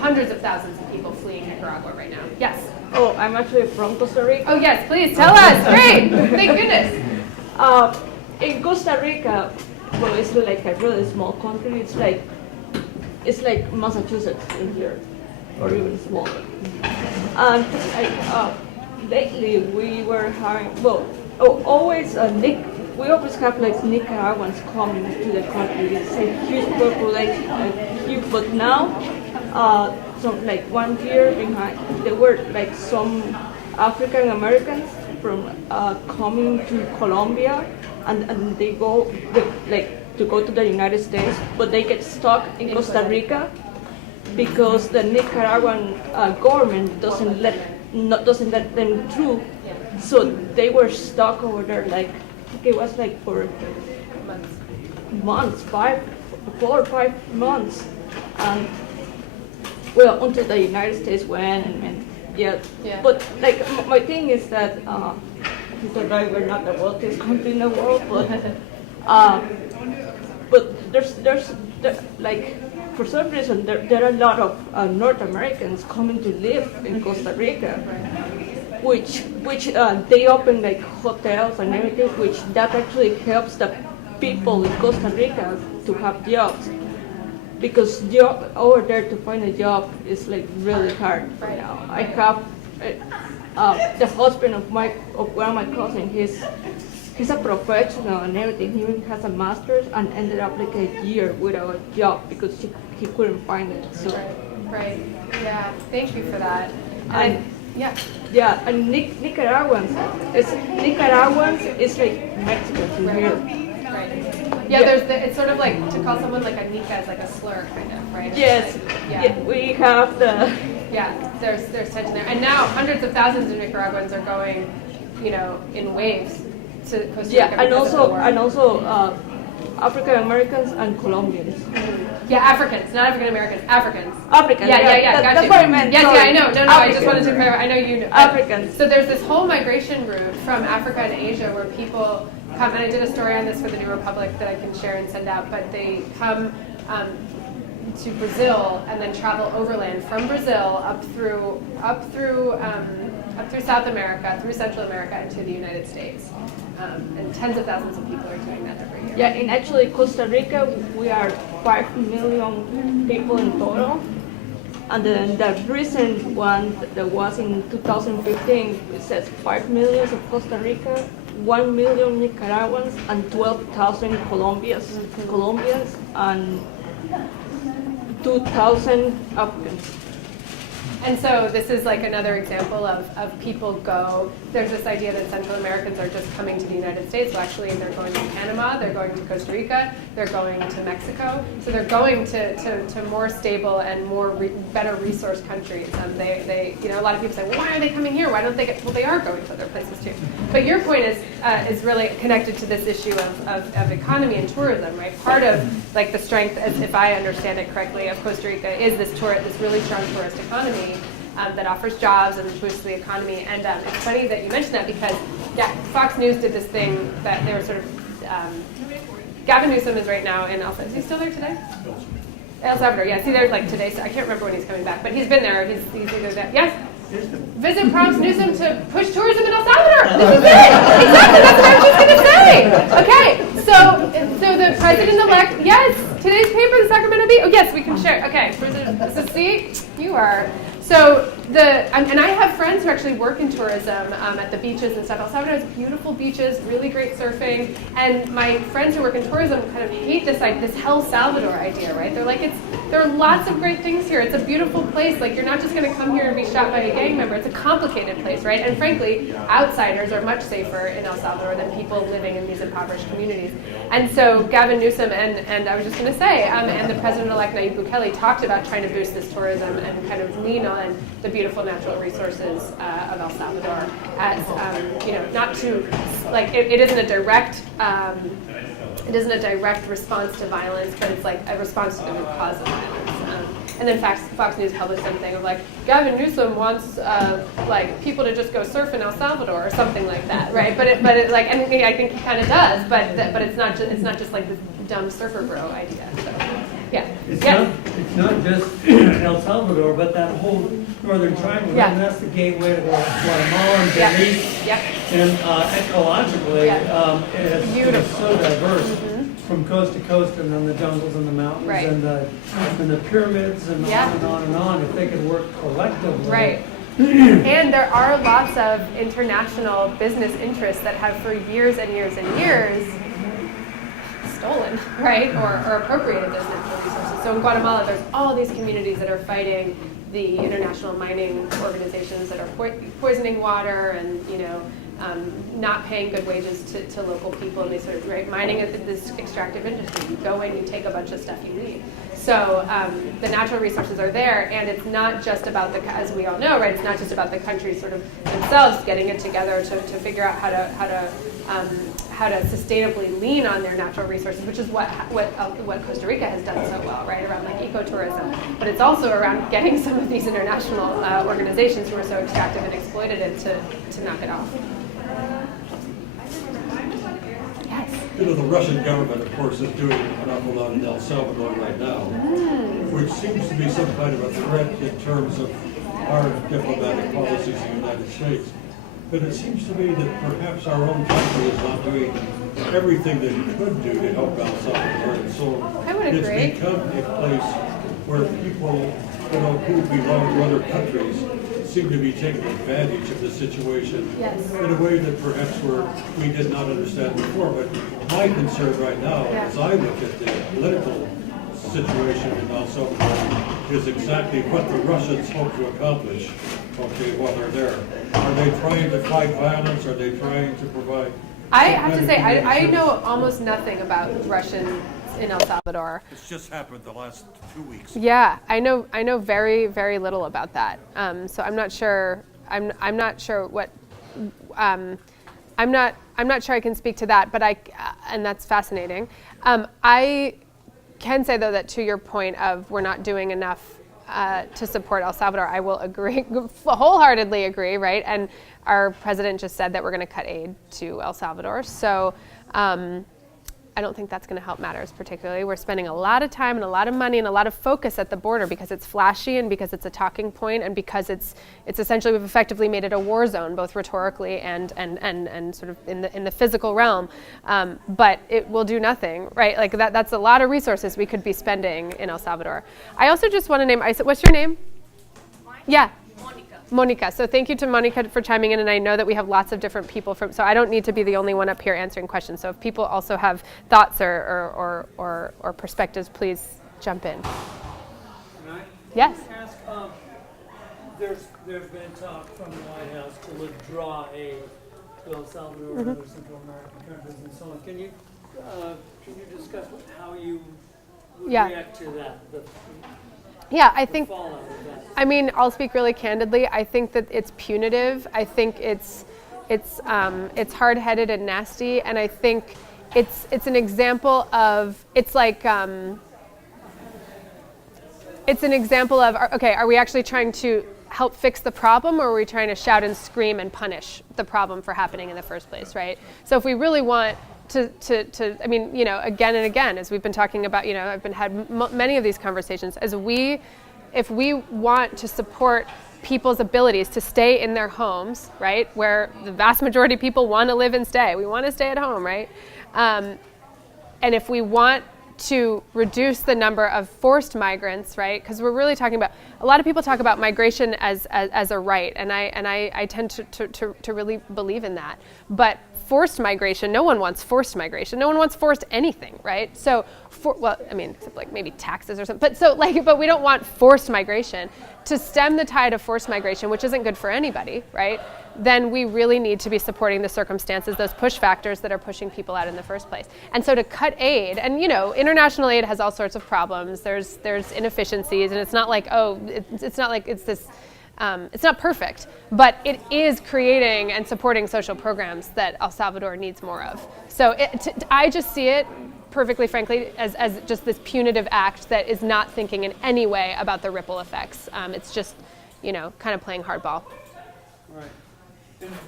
hundreds of thousands of people fleeing Nicaragua right now. Yes? Oh, I'm actually from Costa Rica. Oh, yes, please, tell us. Great. Thank goodness. In Costa Rica, well, it's like a really small country. It's like Massachusetts in here, or even smaller. And lately we were having, always we always have like Nicaraguans coming to the country. It's a huge population, huge. But now, so like 1 year behind, there were like some African Americans from coming to Colombia, and they go to go to the United States, but they get stuck in Costa Rica because the Nicaraguan government doesn't let them through. So they were stuck over there, like I think it was like for months, 4 or 5 months, and well, until the United States went and yeah. But like my thing is that we're not the wealthiest country in the world, but there's like for some reason there are a lot of North Americans coming to live in Costa Rica, which they open like hotels and everything, which that actually helps the people in Costa Rica to have jobs, because over there to find a job is like really hard right now. I have the husband of one of my cousins. He's a professional and everything. He even has a master's and ended up like a year without a job because he couldn't find it. So right. Yeah. Thank you for that. And yeah. And Nicaraguans is like Mexicans in here. Right. Yeah. There's it's sort of like to call someone like a Nica is like a slur, kind of, right? Yes. Yeah. We have the. Yeah. There's tension there, and now hundreds of thousands of Nicaraguans are going, in waves to Costa Rica. Yeah, and because also African Americans and Colombians. Yeah, Africans, not African Americans, Africans. Africans. Yeah, That's what I meant. Yes, sorry. I know. No, I just wanted to clarify. I know you know. Africans. So there's this whole migration route from Africa and Asia where people come, and I did a story on this for the New Republic that I can share and send out, but they come to Brazil and then travel overland from Brazil up through South America, through Central America, and to the United States. And tens of thousands of people are doing that every year. Yeah, and actually Costa Rica, we are 5 million people in total. And then the recent one that was in 2015, it says 5 million of Costa Rica, 1 million Nicaraguans, and 12,000 Colombians, and 2,000 Africans. And so this is like another example of people go, there's this idea that Central Americans are just coming to the United States. Well, actually, they're going to Panama, they're going to Costa Rica, they're going to Mexico. So they're going to more stable and better resourced countries. They a lot of people say, well, why are they coming here? Why don't they well, they are going to other places too. But your point is really connected to this issue of economy and tourism, right? Part of like the strength, as if I understand it correctly, of Costa Rica is this really strong tourist economy. That offers jobs and boosts the economy. And it's funny that you mentioned that because, Fox News did this thing that they were sort of, Gavin Newsom is right now in El Salvador. Is he still there today? El Salvador, yeah. See, there's like today, so I can't remember when he's coming back, but he's been there. He's either there. Yes? Visit prompts Newsom to push tourism in El Salvador. This is it. Exactly, that's what I was just going to say. Okay, so the president-elect, yes, today's paper, the Sacramento Bee. Oh, yes, we can share. Okay, so see, you are. So and I have friends who actually work in tourism at the beaches and stuff. El Salvador has beautiful beaches, really great surfing, and my friends who work in tourism kind of hate this El Salvador idea, right? They're like, there are lots of great things here. It's a beautiful place. Like, you're not just going to come here and be shot by a gang member. It's a complicated place, right? And frankly, outsiders are much safer in El Salvador than people living in these impoverished communities. And so Gavin Newsom and I was just going to say, and the president-elect Nayib Bukele talked about trying to boost this tourism and kind of lean on the beautiful natural resources of El Salvador as, not to, like, it isn't a direct, response to violence, but it's like a response to the root cause of violence. And then Fox News published something of like, Gavin Newsom wants people to just go surf in El Salvador or something like that, right? But it like, and I think he kind of does, but it's not just like this dumb surfer bro idea. So, yeah. It's not just El Salvador, but that whole northern triangle, and that's the gateway to Guatemala and Belize. Yeah. And ecologically, it is so diverse. From coast to coast, and then the jungles and the mountains, right. and the pyramids, and on and on and on. If they could work collectively, right. And there are lots of international business interests that have for years and years and years stolen, right, or appropriated those natural resources. So in Guatemala, there's all these communities that are fighting the international mining organizations that are poisoning water and, not paying good wages to local people, and they sort of, right, mining is this extractive industry. You go in, you take a bunch of stuff, you leave. So the natural resources are there, and it's not just about as we all know, right? It's not just about the countries sort of themselves getting it together to figure out how to sustainably lean on their natural resources, which is what Costa Rica has done so well, right? Around like ecotourism, but it's also around getting some of these international organizations who are so extractive and exploitative to knock it off. The Russian government, of course, is doing an awful lot in El Salvador right now, which seems to be some kind of a threat in terms of our diplomatic policies in the United States. But it seems to me that perhaps our own country is not doing everything that it could do to help El Salvador. And so I would agree. It's become a place where people, who belong to other countries seem to be taking advantage of the situation in a way that perhaps we did not understand before. But my concern right now, as I look at the political situation in El Salvador, is exactly what the Russians hope to accomplish, while they're there. Are they trying to fight violence? Are they trying to provide... I have to say, I know almost nothing about Russian in El Salvador. It's just happened the last 2 weeks. Yeah, I know very, very little about that. So I'm not sure. I'm not sure what. I'm not sure I can speak to that. But and that's fascinating. I can say though that to your point of we're not doing enough to support El Salvador, I will agree, wholeheartedly agree, right? And our president just said that we're going to cut aid to El Salvador. So. I don't think that's going to help matters particularly. We're spending a lot of time and a lot of money and a lot of focus at the border because it's flashy and because it's a talking point and because it's essentially we've effectively made it a war zone, both rhetorically and sort of in the physical realm. But it will do nothing, right? Like that's a lot of resources we could be spending in El Salvador. I also just want to name. What's your name? Mine? Yeah. Monica. So thank you to Monica for chiming in, and I know that we have lots of different people so I don't need to be the only one up here answering questions. So if people also have thoughts or perspectives, please jump in. Can I Yes. ask, there's been talk from the White House to withdraw aid to El Salvador and other Central American countries and so on. Can you discuss how you would react to that? I think. Fallout of that? I mean, I'll speak really candidly. I think that it's punitive. I think it's hard-headed and nasty, and I think it's an example of it's an example of are we actually trying to help fix the problem, or are we trying to shout and scream and punish the problem for happening in the first place, right? So if we really want to I mean, again and again, as we've been talking about, I've had many of these conversations, if we want to support people's abilities to stay in their homes, right, where the vast majority of people want to live and stay, we want to stay at home, right? And if we want to reduce the number of forced migrants, right, because we're really talking about, a lot of people talk about migration as a right, and I tend to really believe in that, but forced migration, no one wants forced migration. No one wants forced anything, right? So, except like maybe taxes or something. But we don't want forced migration. To stem the tide of forced migration, which isn't good for anybody, right? Then we really need to be supporting the circumstances, those push factors that are pushing people out in the first place. And so to cut aid, and international aid has all sorts of problems. There's inefficiencies, and it's not like it's this. It's not perfect, but it is creating and supporting social programs that El Salvador needs more of. So I just see it, perfectly frankly, as just this punitive act that is not thinking in any way about the ripple effects. It's just, kind of playing hardball. Right.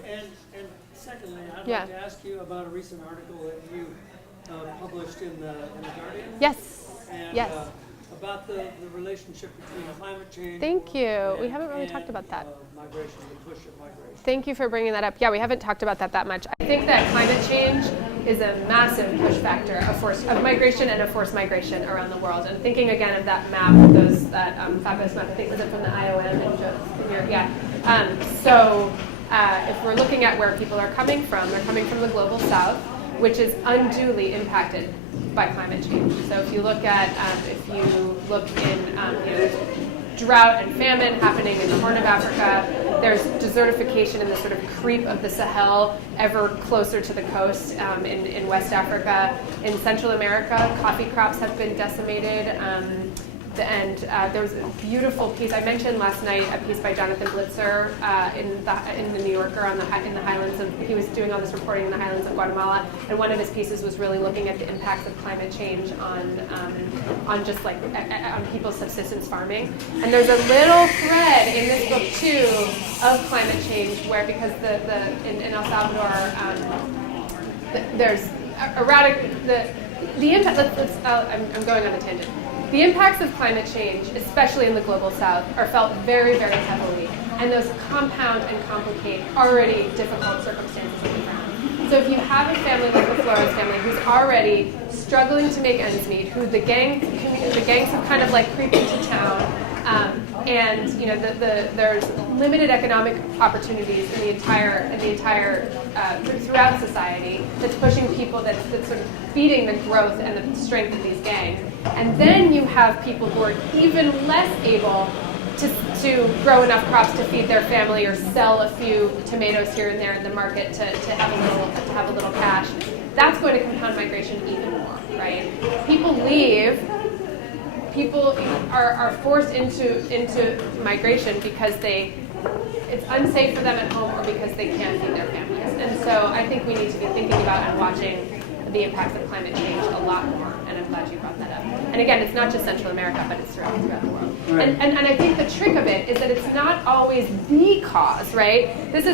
And secondly, I'd like to ask you about a recent article that you published in the Guardian. Yes. And, yes. About the relationship between climate change. Thank you. We haven't really talked about that. Migration, the push of migration. Thank you for bringing that up. Yeah, we haven't talked about that much. I think that climate change is a massive push factor of migration and of forced migration around the world. And thinking again of that map, that fabulous map, I think was it from the IOM If we're looking at where people are coming from, they're coming from the global south, which is unduly impacted by climate change. So if you look in drought and famine happening in the Horn of Africa, there's desertification and the sort of creep of the Sahel ever closer to the coast in West Africa. In Central America, coffee crops have been decimated. And there was a beautiful piece I mentioned last night, a piece by Jonathan Blitzer in the New Yorker in the highlands of. He was doing all this reporting in the highlands of Guatemala, and one of his pieces was really looking at the impacts of climate change on just like on people's subsistence farming. And there's a little thread in this book too of climate change where because in El Salvador there's the impact. I'm going on a tangent. The impacts of climate change, especially in the global south, are felt very, very heavily, and those compound and complicate already difficult circumstances on the ground. So if you have a family like the Flores family who's already struggling to make ends meet, who the gangs have kind of like creeped into town, and there's limited economic opportunities in the entire throughout society that's pushing people that's sort of feeding the growth and the strength of these gangs. And then you have people who are even less able to grow enough crops to feed their family or sell a few tomatoes here and there in the market to have a little cash. That's going to compound migration even more, right? People leave. People are forced into migration because it's unsafe for them at home or because they can't feed their families. And so I think we need to be thinking about and watching the impacts of climate change a lot more. And I'm glad you brought that up. And again, it's not just Central America, but it's throughout the world. Right. And I think the trick of it is that it's not always the cause, right? This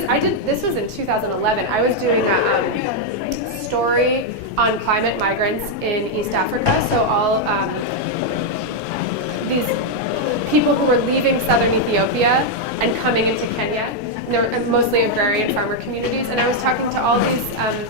was in 2011. I was doing a story on climate migrants in East Africa. So all these people who were leaving southern Ethiopia and coming into Kenya. They were mostly agrarian farmer communities, and I was talking to all these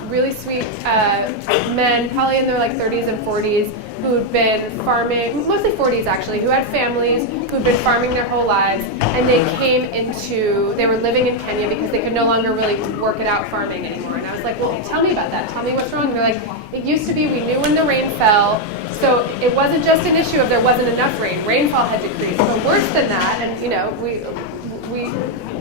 really sweet men, probably in their like 30s and 40s, who'd been farming, mostly 40s actually, who had families, who'd been farming their whole lives, and they were living in Kenya because they could no longer really work it out farming anymore. And I was like, well, tell me about that. Tell me what's wrong. And they're like, it used to be we knew when the rain fell, so it wasn't just an issue of there wasn't enough rain. Rainfall had decreased. But worse than that, and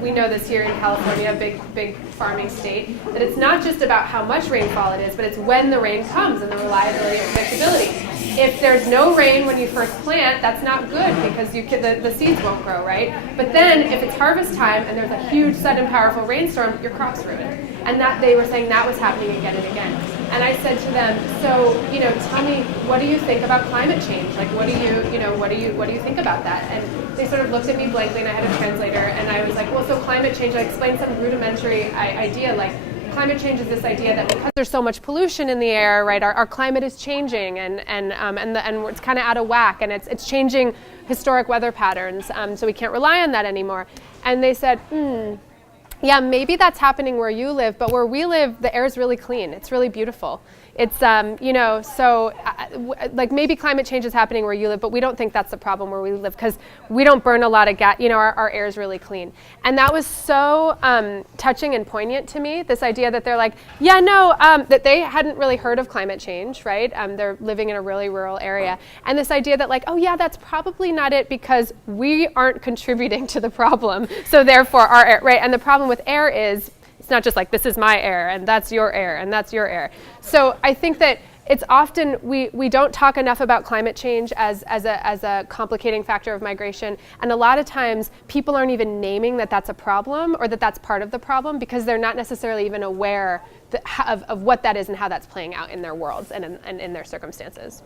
we know this here in California, a big farming state, that it's not just about how much rainfall it is, but it's when the rain comes and the reliability and predictability. If there's no rain when you first plant, that's not good because the seeds won't grow, right? But then if it's harvest time and there's a huge sudden powerful rainstorm, your crop's ruined. And that they were saying that was happening again and again. And I said to them, so, tell me, what do you think about climate change? Like, what do you think about that? And they sort of looked at me blankly, and I had a translator, and I was like, well, so climate change, I explained some rudimentary idea, like climate change is this idea that because there's so much pollution in the air, right, our climate is changing, and it's kind of out of whack, and it's changing historic weather patterns, so we can't rely on that anymore. And they said, yeah, maybe that's happening where you live, but where we live, the air is really clean. It's really beautiful. It's, like maybe climate change is happening where you live, but we don't think that's the problem where we live because we don't burn a lot of gas. Our air is really clean. And that was so touching and poignant to me, this idea that they're like, that they hadn't really heard of climate change, right? They're living in a really rural area. And this idea that like, that's probably not it because we aren't contributing to the problem. So therefore our air, right? And the problem with air is, it's not just like this is my air and that's your air and that's your air. So I think that it's often we don't talk enough about climate change as a complicating factor of migration, and a lot of times people aren't even naming that that's a problem or that that's part of the problem because they're not necessarily even aware of what that is and how that's playing out in their worlds and in their circumstances.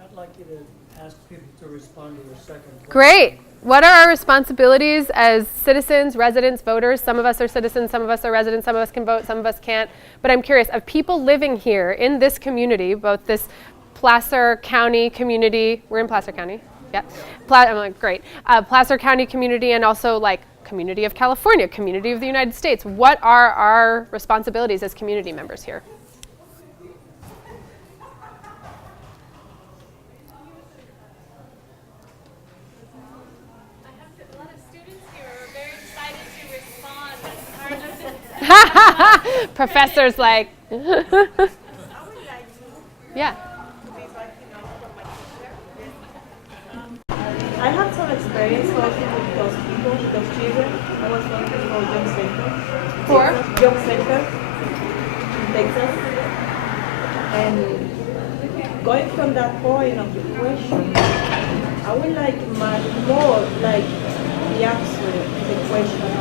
I'd like you to ask people to respond to your second question. Great. What are our responsibilities as citizens, residents, voters? Some of us are citizens, some of us are residents, some of us can vote, some of us can't. But I'm curious, of people living here in this community, both this Placer County community, we're in Placer County, yeah. I'm like, great. Placer County community and also like community of California, community of the United States. What are our responsibilities as community members here? Professor's like, yeah. I had some experience working with those people, with those children. I was working for Young Center. For? Young Center in Texas. And going from that point of the question, I would like more like the answer to the question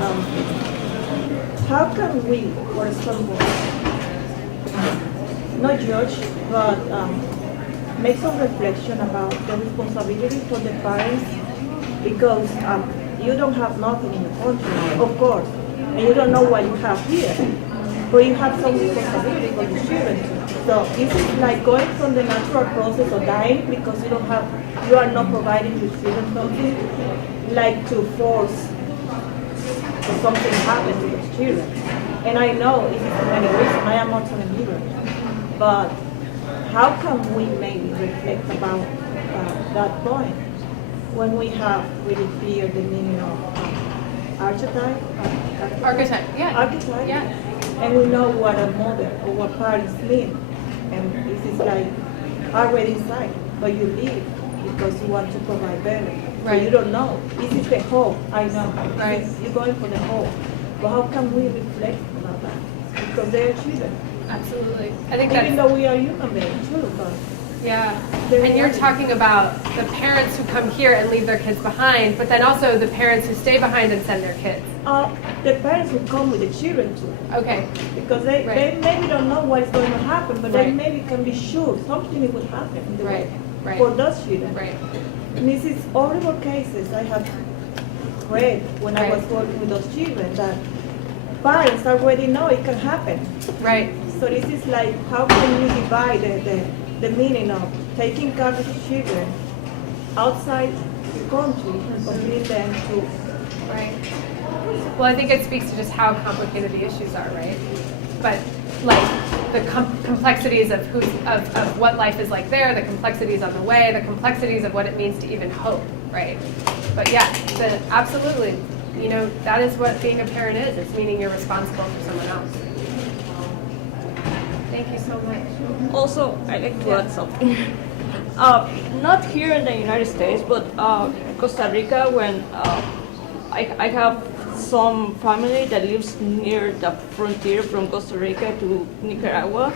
of how can we, for example, not judge, but make some reflection about the responsibility for the parents, because you don't have nothing in the country, of course, and you don't know what you have here, but you have some responsibility for the children. So is it like going from the natural process of dying because you are not providing your children something, like to force something happen to those children? And I know it is for many reasons. I am also an immigrant, but how can we maybe reflect about that point when we have really clear the meaning of archetype? Archetype. Yeah. And we know what a mother or what parents mean. And this is like already inside, but you leave because you want to provide better. But Right. you don't know. This is the hope, I know. Right. You're going for the hope. But how can we reflect about that? Because they are children. Absolutely. I think Even that's, though we are human beings too, but yeah. They're And you're young. talking about the parents who come here and leave their kids behind, but then also the parents who stay behind and send their kids. the parents will come with the children too. Okay. Because they Right. maybe don't know what is going to happen, but they Right. maybe can be sure something will happen in the way Right. for those children. Right. And this is horrible cases I have read when I Right. was working with those children that parents already know it can happen. Right. So this is like, how can you divide the meaning of taking care of the children outside the country and bringing them to Right. Well, I think it speaks to just how complicated the issues are, right? But like the complexities of of what life is like there, the complexities on the way, the complexities of what it means to even hope, right? But yeah, absolutely, you know, that is what being a parent is. It's meaning you're responsible for someone else. Thank you so much. Also, I like to add something. Not here in the United States, but Costa Rica, when I have some family that lives near the frontier from Costa Rica to Nicaragua.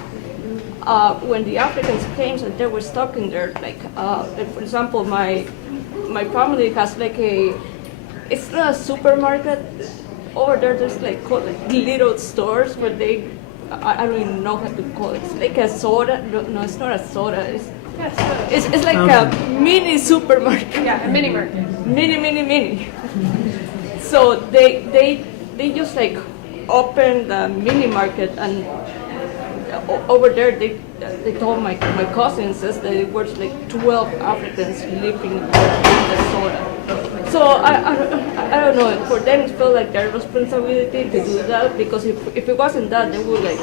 When the Africans came and they were stuck in there, like for example, my family has like it's not a supermarket. Over there, there's like little stores where I don't even know how to call it. It's like a soda. No, it's not a soda. It's like a mini supermarket. Yeah, a mini market. Mini. So they just like open the mini market, and over there they told my cousin says that it was like 12 Africans living in the soda. So I don't know. For them, it felt like their responsibility to do that, because if it wasn't that, they would like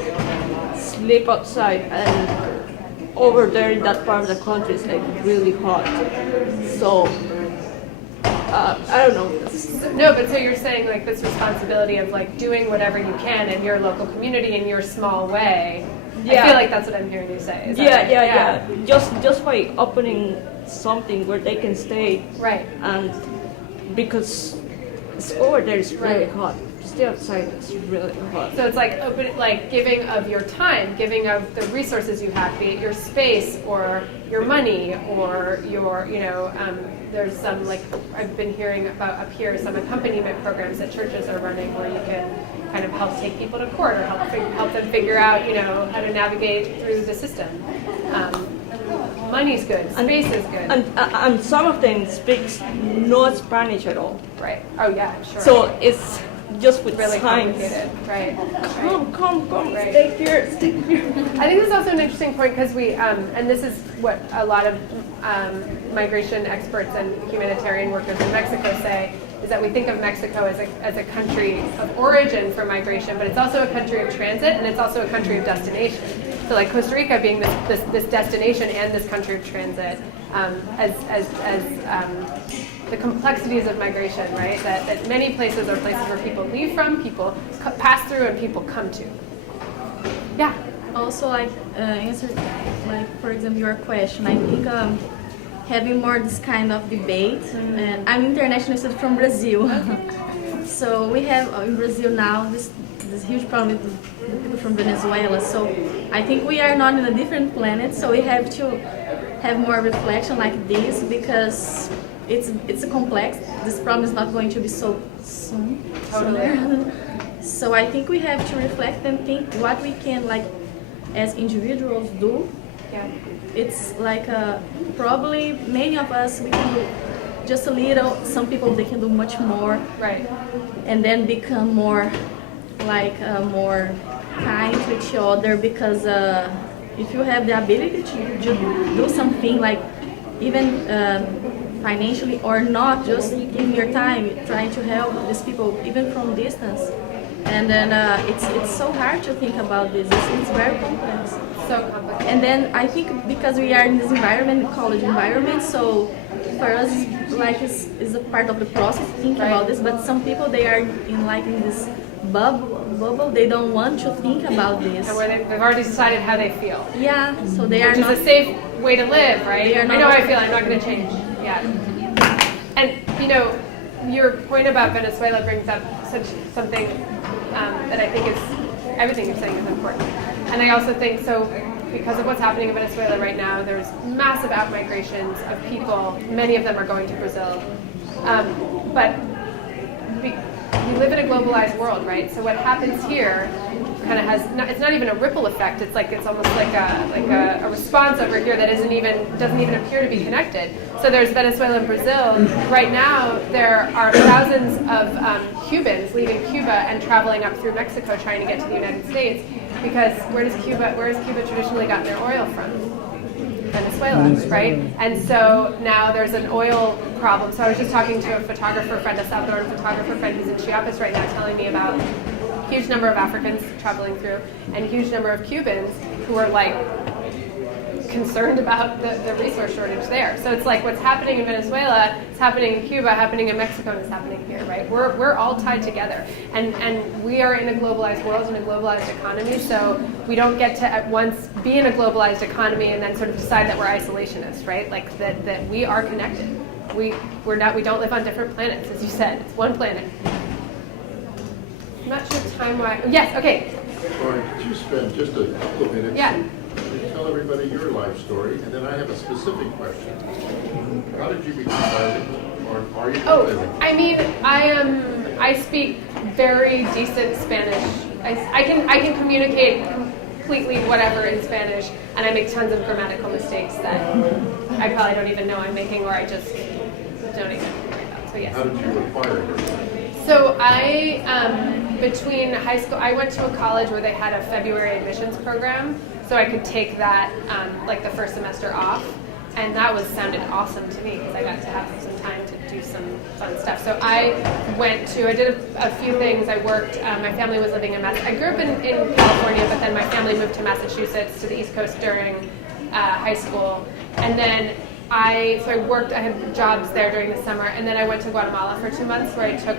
sleep outside, and over there in that part of the country it's like really hot. So I don't know. No, but so you're saying like this responsibility of like doing whatever you can in your local community in your small way. Yeah. I feel like that's what I'm hearing you say. Is that Yeah, right? yeah. Just by opening something where they can stay. Right. And because it's over there, it's really Right. hot. Stay outside, it's really hot. So it's like giving of your time, giving of the resources you have, be it your space or your money or your, there's some, like I've been hearing about up here, some accompaniment programs that churches are running where you can kind of help take people to court or help them figure out, how to navigate through the system. Money's good, space is good. And some of them speaks no Spanish at all. Right. Oh yeah, sure. So it's just with really signs. complicated. Right. Come, Right. stay here. I think this is also an interesting point because we, and this is what a lot of migration experts and humanitarian workers in Mexico say, is that we think of Mexico as a country of origin for migration, but it's also a country of transit, and it's also a country of destination. So like Costa Rica being this destination and this country of transit, as the complexities of migration, right? That many places are places where people leave from, people pass through, and people come to. Yeah. Also, like answer, like for example, your question. I think having more this kind of debate. And I'm international student from Brazil, so we have in Brazil now this huge problem with the people from Venezuela. So I think we are not in a different planet. So we have to have more reflection like this because it's a complex. This problem is not going to be so soon. Totally. So I think we have to reflect and think what we can like as individuals do. Yeah. It's like probably many of us we can do just a little. Some people they can do much more. Right. And then become more like more kind to each other because if you have the ability to do something like even financially or not, just giving your time, trying to help these people even from distance. And then it's so hard to think about this. It's very complex. So complicated. And then I think because we are in this environment, college environment, so for us, like is a part of the process to think about this. But some people they are in this bubble. They don't want to think about this. And where they've already decided how they feel. Yeah, so they are Which not. is a safe way to live, right? They are I not- know how I feel. I'm not going to change. Yeah. And your point about Venezuela brings up something that I think is everything you're saying is important. And I also think so because of what's happening in Venezuela right now. There's massive outmigrations of people. Many of them are going to Brazil, but we live in a globalized world, right? So what happens here kind of has it's not even a ripple effect. It's almost like a response over here that doesn't even appear to be connected. So there's Venezuela and Brazil. Right now there are thousands of Cubans leaving Cuba and traveling up through Mexico trying to get to the United States because where has Cuba traditionally gotten their oil from? Venezuela, right? And so now there's an oil problem. So I was just talking to a photographer friend, a Salvadoran photographer friend who's in Chiapas right now telling me about a huge number of Africans traveling through and a huge number of Cubans who are like concerned about the resource shortage there. So it's like what's happening in Venezuela is happening in Cuba, happening in Mexico, and it's happening here, right? We're all tied together. And we are in a globalized world and a globalized economy, so we don't get to at once be in a globalized economy and then sort of decide that we're isolationists, right? Like that we are connected. We don't live on different planets, as you said. It's one planet. I'm not sure time-wise. Yes, okay. Lauren, could you spend just a couple of minutes Yeah. to tell everybody your life story, and then I have a specific question. How did you become bilingual, or are you bilingual? I mean, I speak very decent Spanish. I can communicate completely whatever in Spanish, and I make tons of grammatical mistakes that I probably don't even know I'm making, or I just don't even worry about. So yes. How did you acquire your language? So between high school, I went to a college where they had a February admissions program, so I could take that like the first semester off, and that sounded awesome to me because I got to have some time to do some fun stuff. So I did a few things. I worked. My family was living in I grew up in California, but then my family moved to Massachusetts, to the East Coast during high school, and then I worked. I had jobs there during the summer, and then I went to Guatemala for 2 months, where I took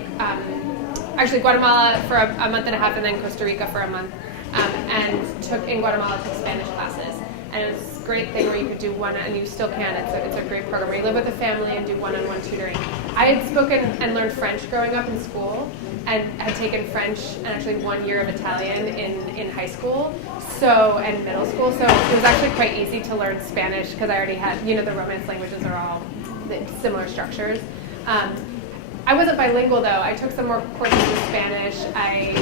Guatemala for a month and a half, and then Costa Rica for a month, and took Spanish classes. And it was a great thing where you could do one, and you still can. It's a great program where you live with a family and do one-on-one tutoring. I had spoken and learned French growing up in school, and had taken French and actually 1 year of Italian in high school, and middle school. So it was actually quite easy to learn Spanish because I already had, the Romance languages are all similar structures. I wasn't bilingual though. I took some more courses in Spanish. I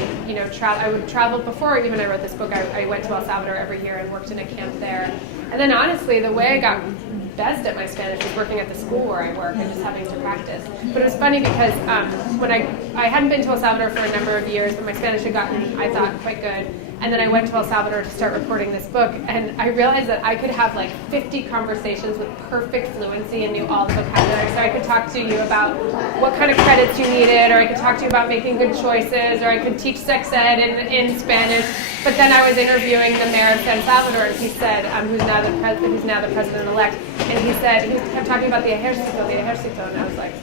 would travel before even I wrote this book. I went to El Salvador every year and worked in a camp there. And then honestly, the way I got best at my Spanish was working at the school where I work and just having to practice. But it was funny because when I hadn't been to El Salvador for a number of years, but my Spanish had gotten, I thought, quite good. And then I went to El Salvador to start reporting this book, and I realized that I could have like 50 conversations with perfect fluency and knew all the vocabulary. So I could talk to you about what kind of credits you needed, or I could talk to you about making good choices, or I could teach sex ed in Spanish. But then I was interviewing the mayor of San Salvador, and he said, who's now the president-elect, and he kept talking about the ejército, and I was like,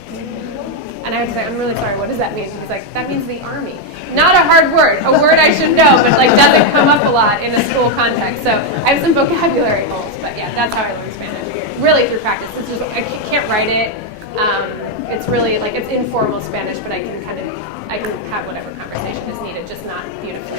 and I had to say, I'm really sorry, what does that mean? He's like, that means the army. Not a hard word, a word I should know, but like doesn't come up a lot in a school context. So I have some vocabulary holes, but yeah, that's how I learned Spanish. Really through practice. It's just, I can't write it. It's really like, it's informal Spanish, but I can have whatever conversation is needed, just not beautifully.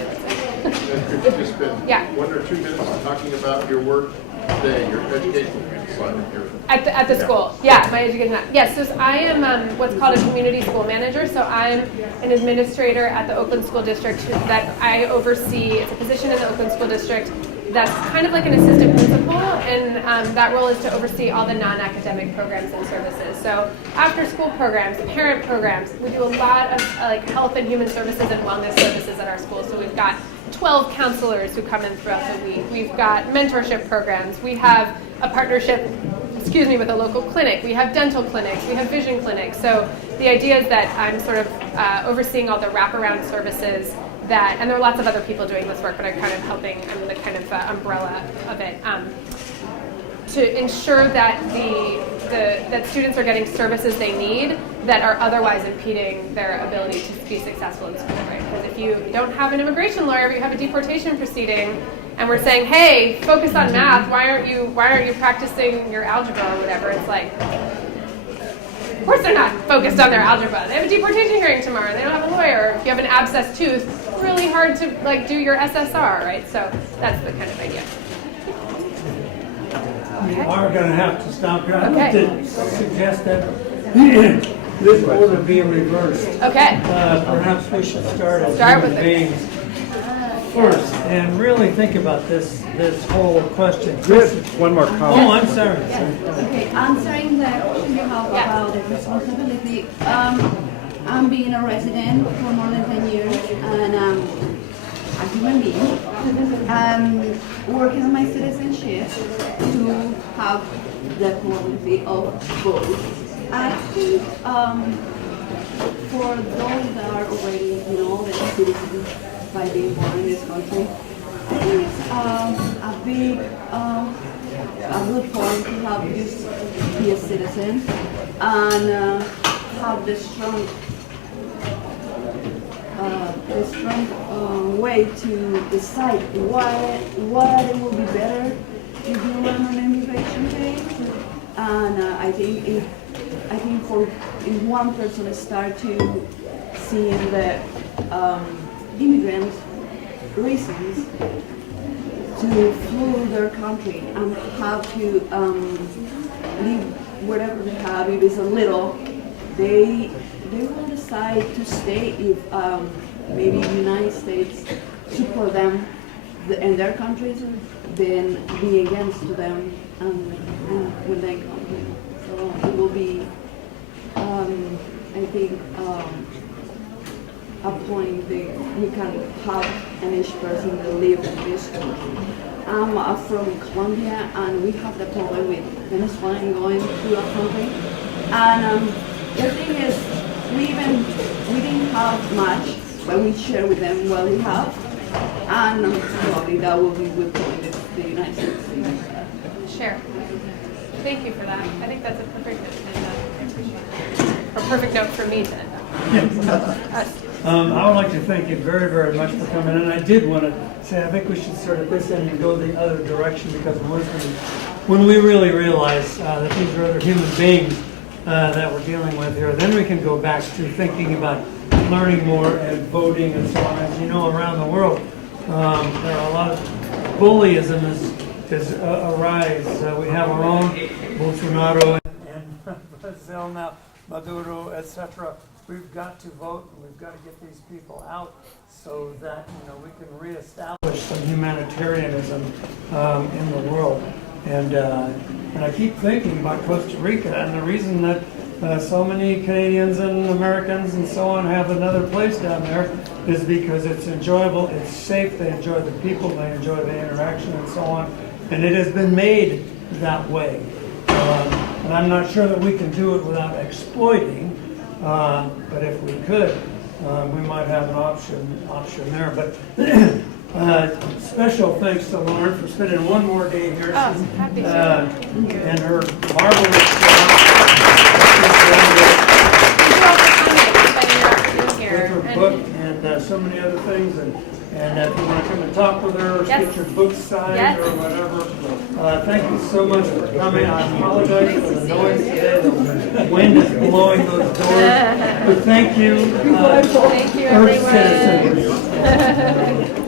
Could you just spend 1 or 2 minutes talking about your work today, your educational side of your... At the school, my education. Yes, so I am what's called a community school manager. So I'm an administrator at the Oakland School District that I oversee. It's a position in the Oakland School District that's kind of like an assistant principal, and that role is to oversee all the non-academic programs and services. So after-school programs, parent programs. We do a lot of like health and human services and wellness services at our school. So we've got 12 counselors who come in throughout the week. We've got mentorship programs. We have a partnership with a local clinic. We have dental clinics. We have vision clinics. So the idea is that I'm sort of overseeing all the wraparound services that, and there are lots of other people doing this work, but I'm kind of helping, I'm the kind of umbrella of it, to ensure that that students are getting services they need that are otherwise impeding their ability to be successful in school, right? Because if you don't have an immigration lawyer, but you have a deportation proceeding, and we're saying, hey, focus on math, why aren't you practicing your algebra or whatever? It's like, of course they're not focused on their algebra. They have a deportation hearing tomorrow, and they don't have a lawyer. If you have an abscessed tooth, it's really hard to like do your SSR, right? So that's the kind of idea. We are going to have to stop here. I'd like to suggest that this order be reversed. Okay. Perhaps we should start with beings first and really think about this whole question. One more comment. Oh, I'm sorry. Okay, answering the question you have about the responsibility. I'm being a resident for more than 10 years, and a human being. Working on my citizenship to have the quality of both. I think for those that are already, the citizens by being born in this country, I think it's a big, a good point to have just be a citizen and have the strong way to decide what it will be better if you run an immigration case. And I think if one person start to seeing the immigrants' reasons to flee their country and have to leave whatever they have, if it's a little, they will decide to stay if maybe the United States support them in their countries, then be against them when they come here. So it will be, I think, a point that we can have each person that lives in this country. I'm from Colombia, and we have the problem with Venezuela going through our country. And the thing is, we didn't have much, but we share with them what we have, and probably that will be with the United States. Share. Thank you for that. I think that's a perfect note to end on. I appreciate it. Or perfect note for me to end on. I would like to thank you very, very much for coming in. And I did want to say, I think we should start at this end and go the other direction, because when we really realize that these are other human beings that we're dealing with here, then we can go back to thinking about learning more and voting and so on. As you know, around the world, there are a lot of bullyism is arise. We have our own Bolsonaro and Brazil now, Maduro, etc. We've got to vote, and we've got to get these people out so that we can reestablish some humanitarianism in the world. And I keep thinking about Costa Rica, and the reason that so many Canadians and Americans and so on have another place down there is because it's enjoyable, it's safe, they enjoy the people, they enjoy the interaction and so on. And it has been made that way. And I'm not sure that we can do it without exploiting, but if we could, we might have an option there. But special thanks to Lauren for spending one more day here. Oh, happy to be here. And her marvelous with her book and so many other things. And if you want to come and talk with her or Yes. get your book signed Yes. or whatever, thank you so much for coming. I apologize for the noise today. The wind is blowing those doors. But thank you. Thank you, Earth everyone. citizens.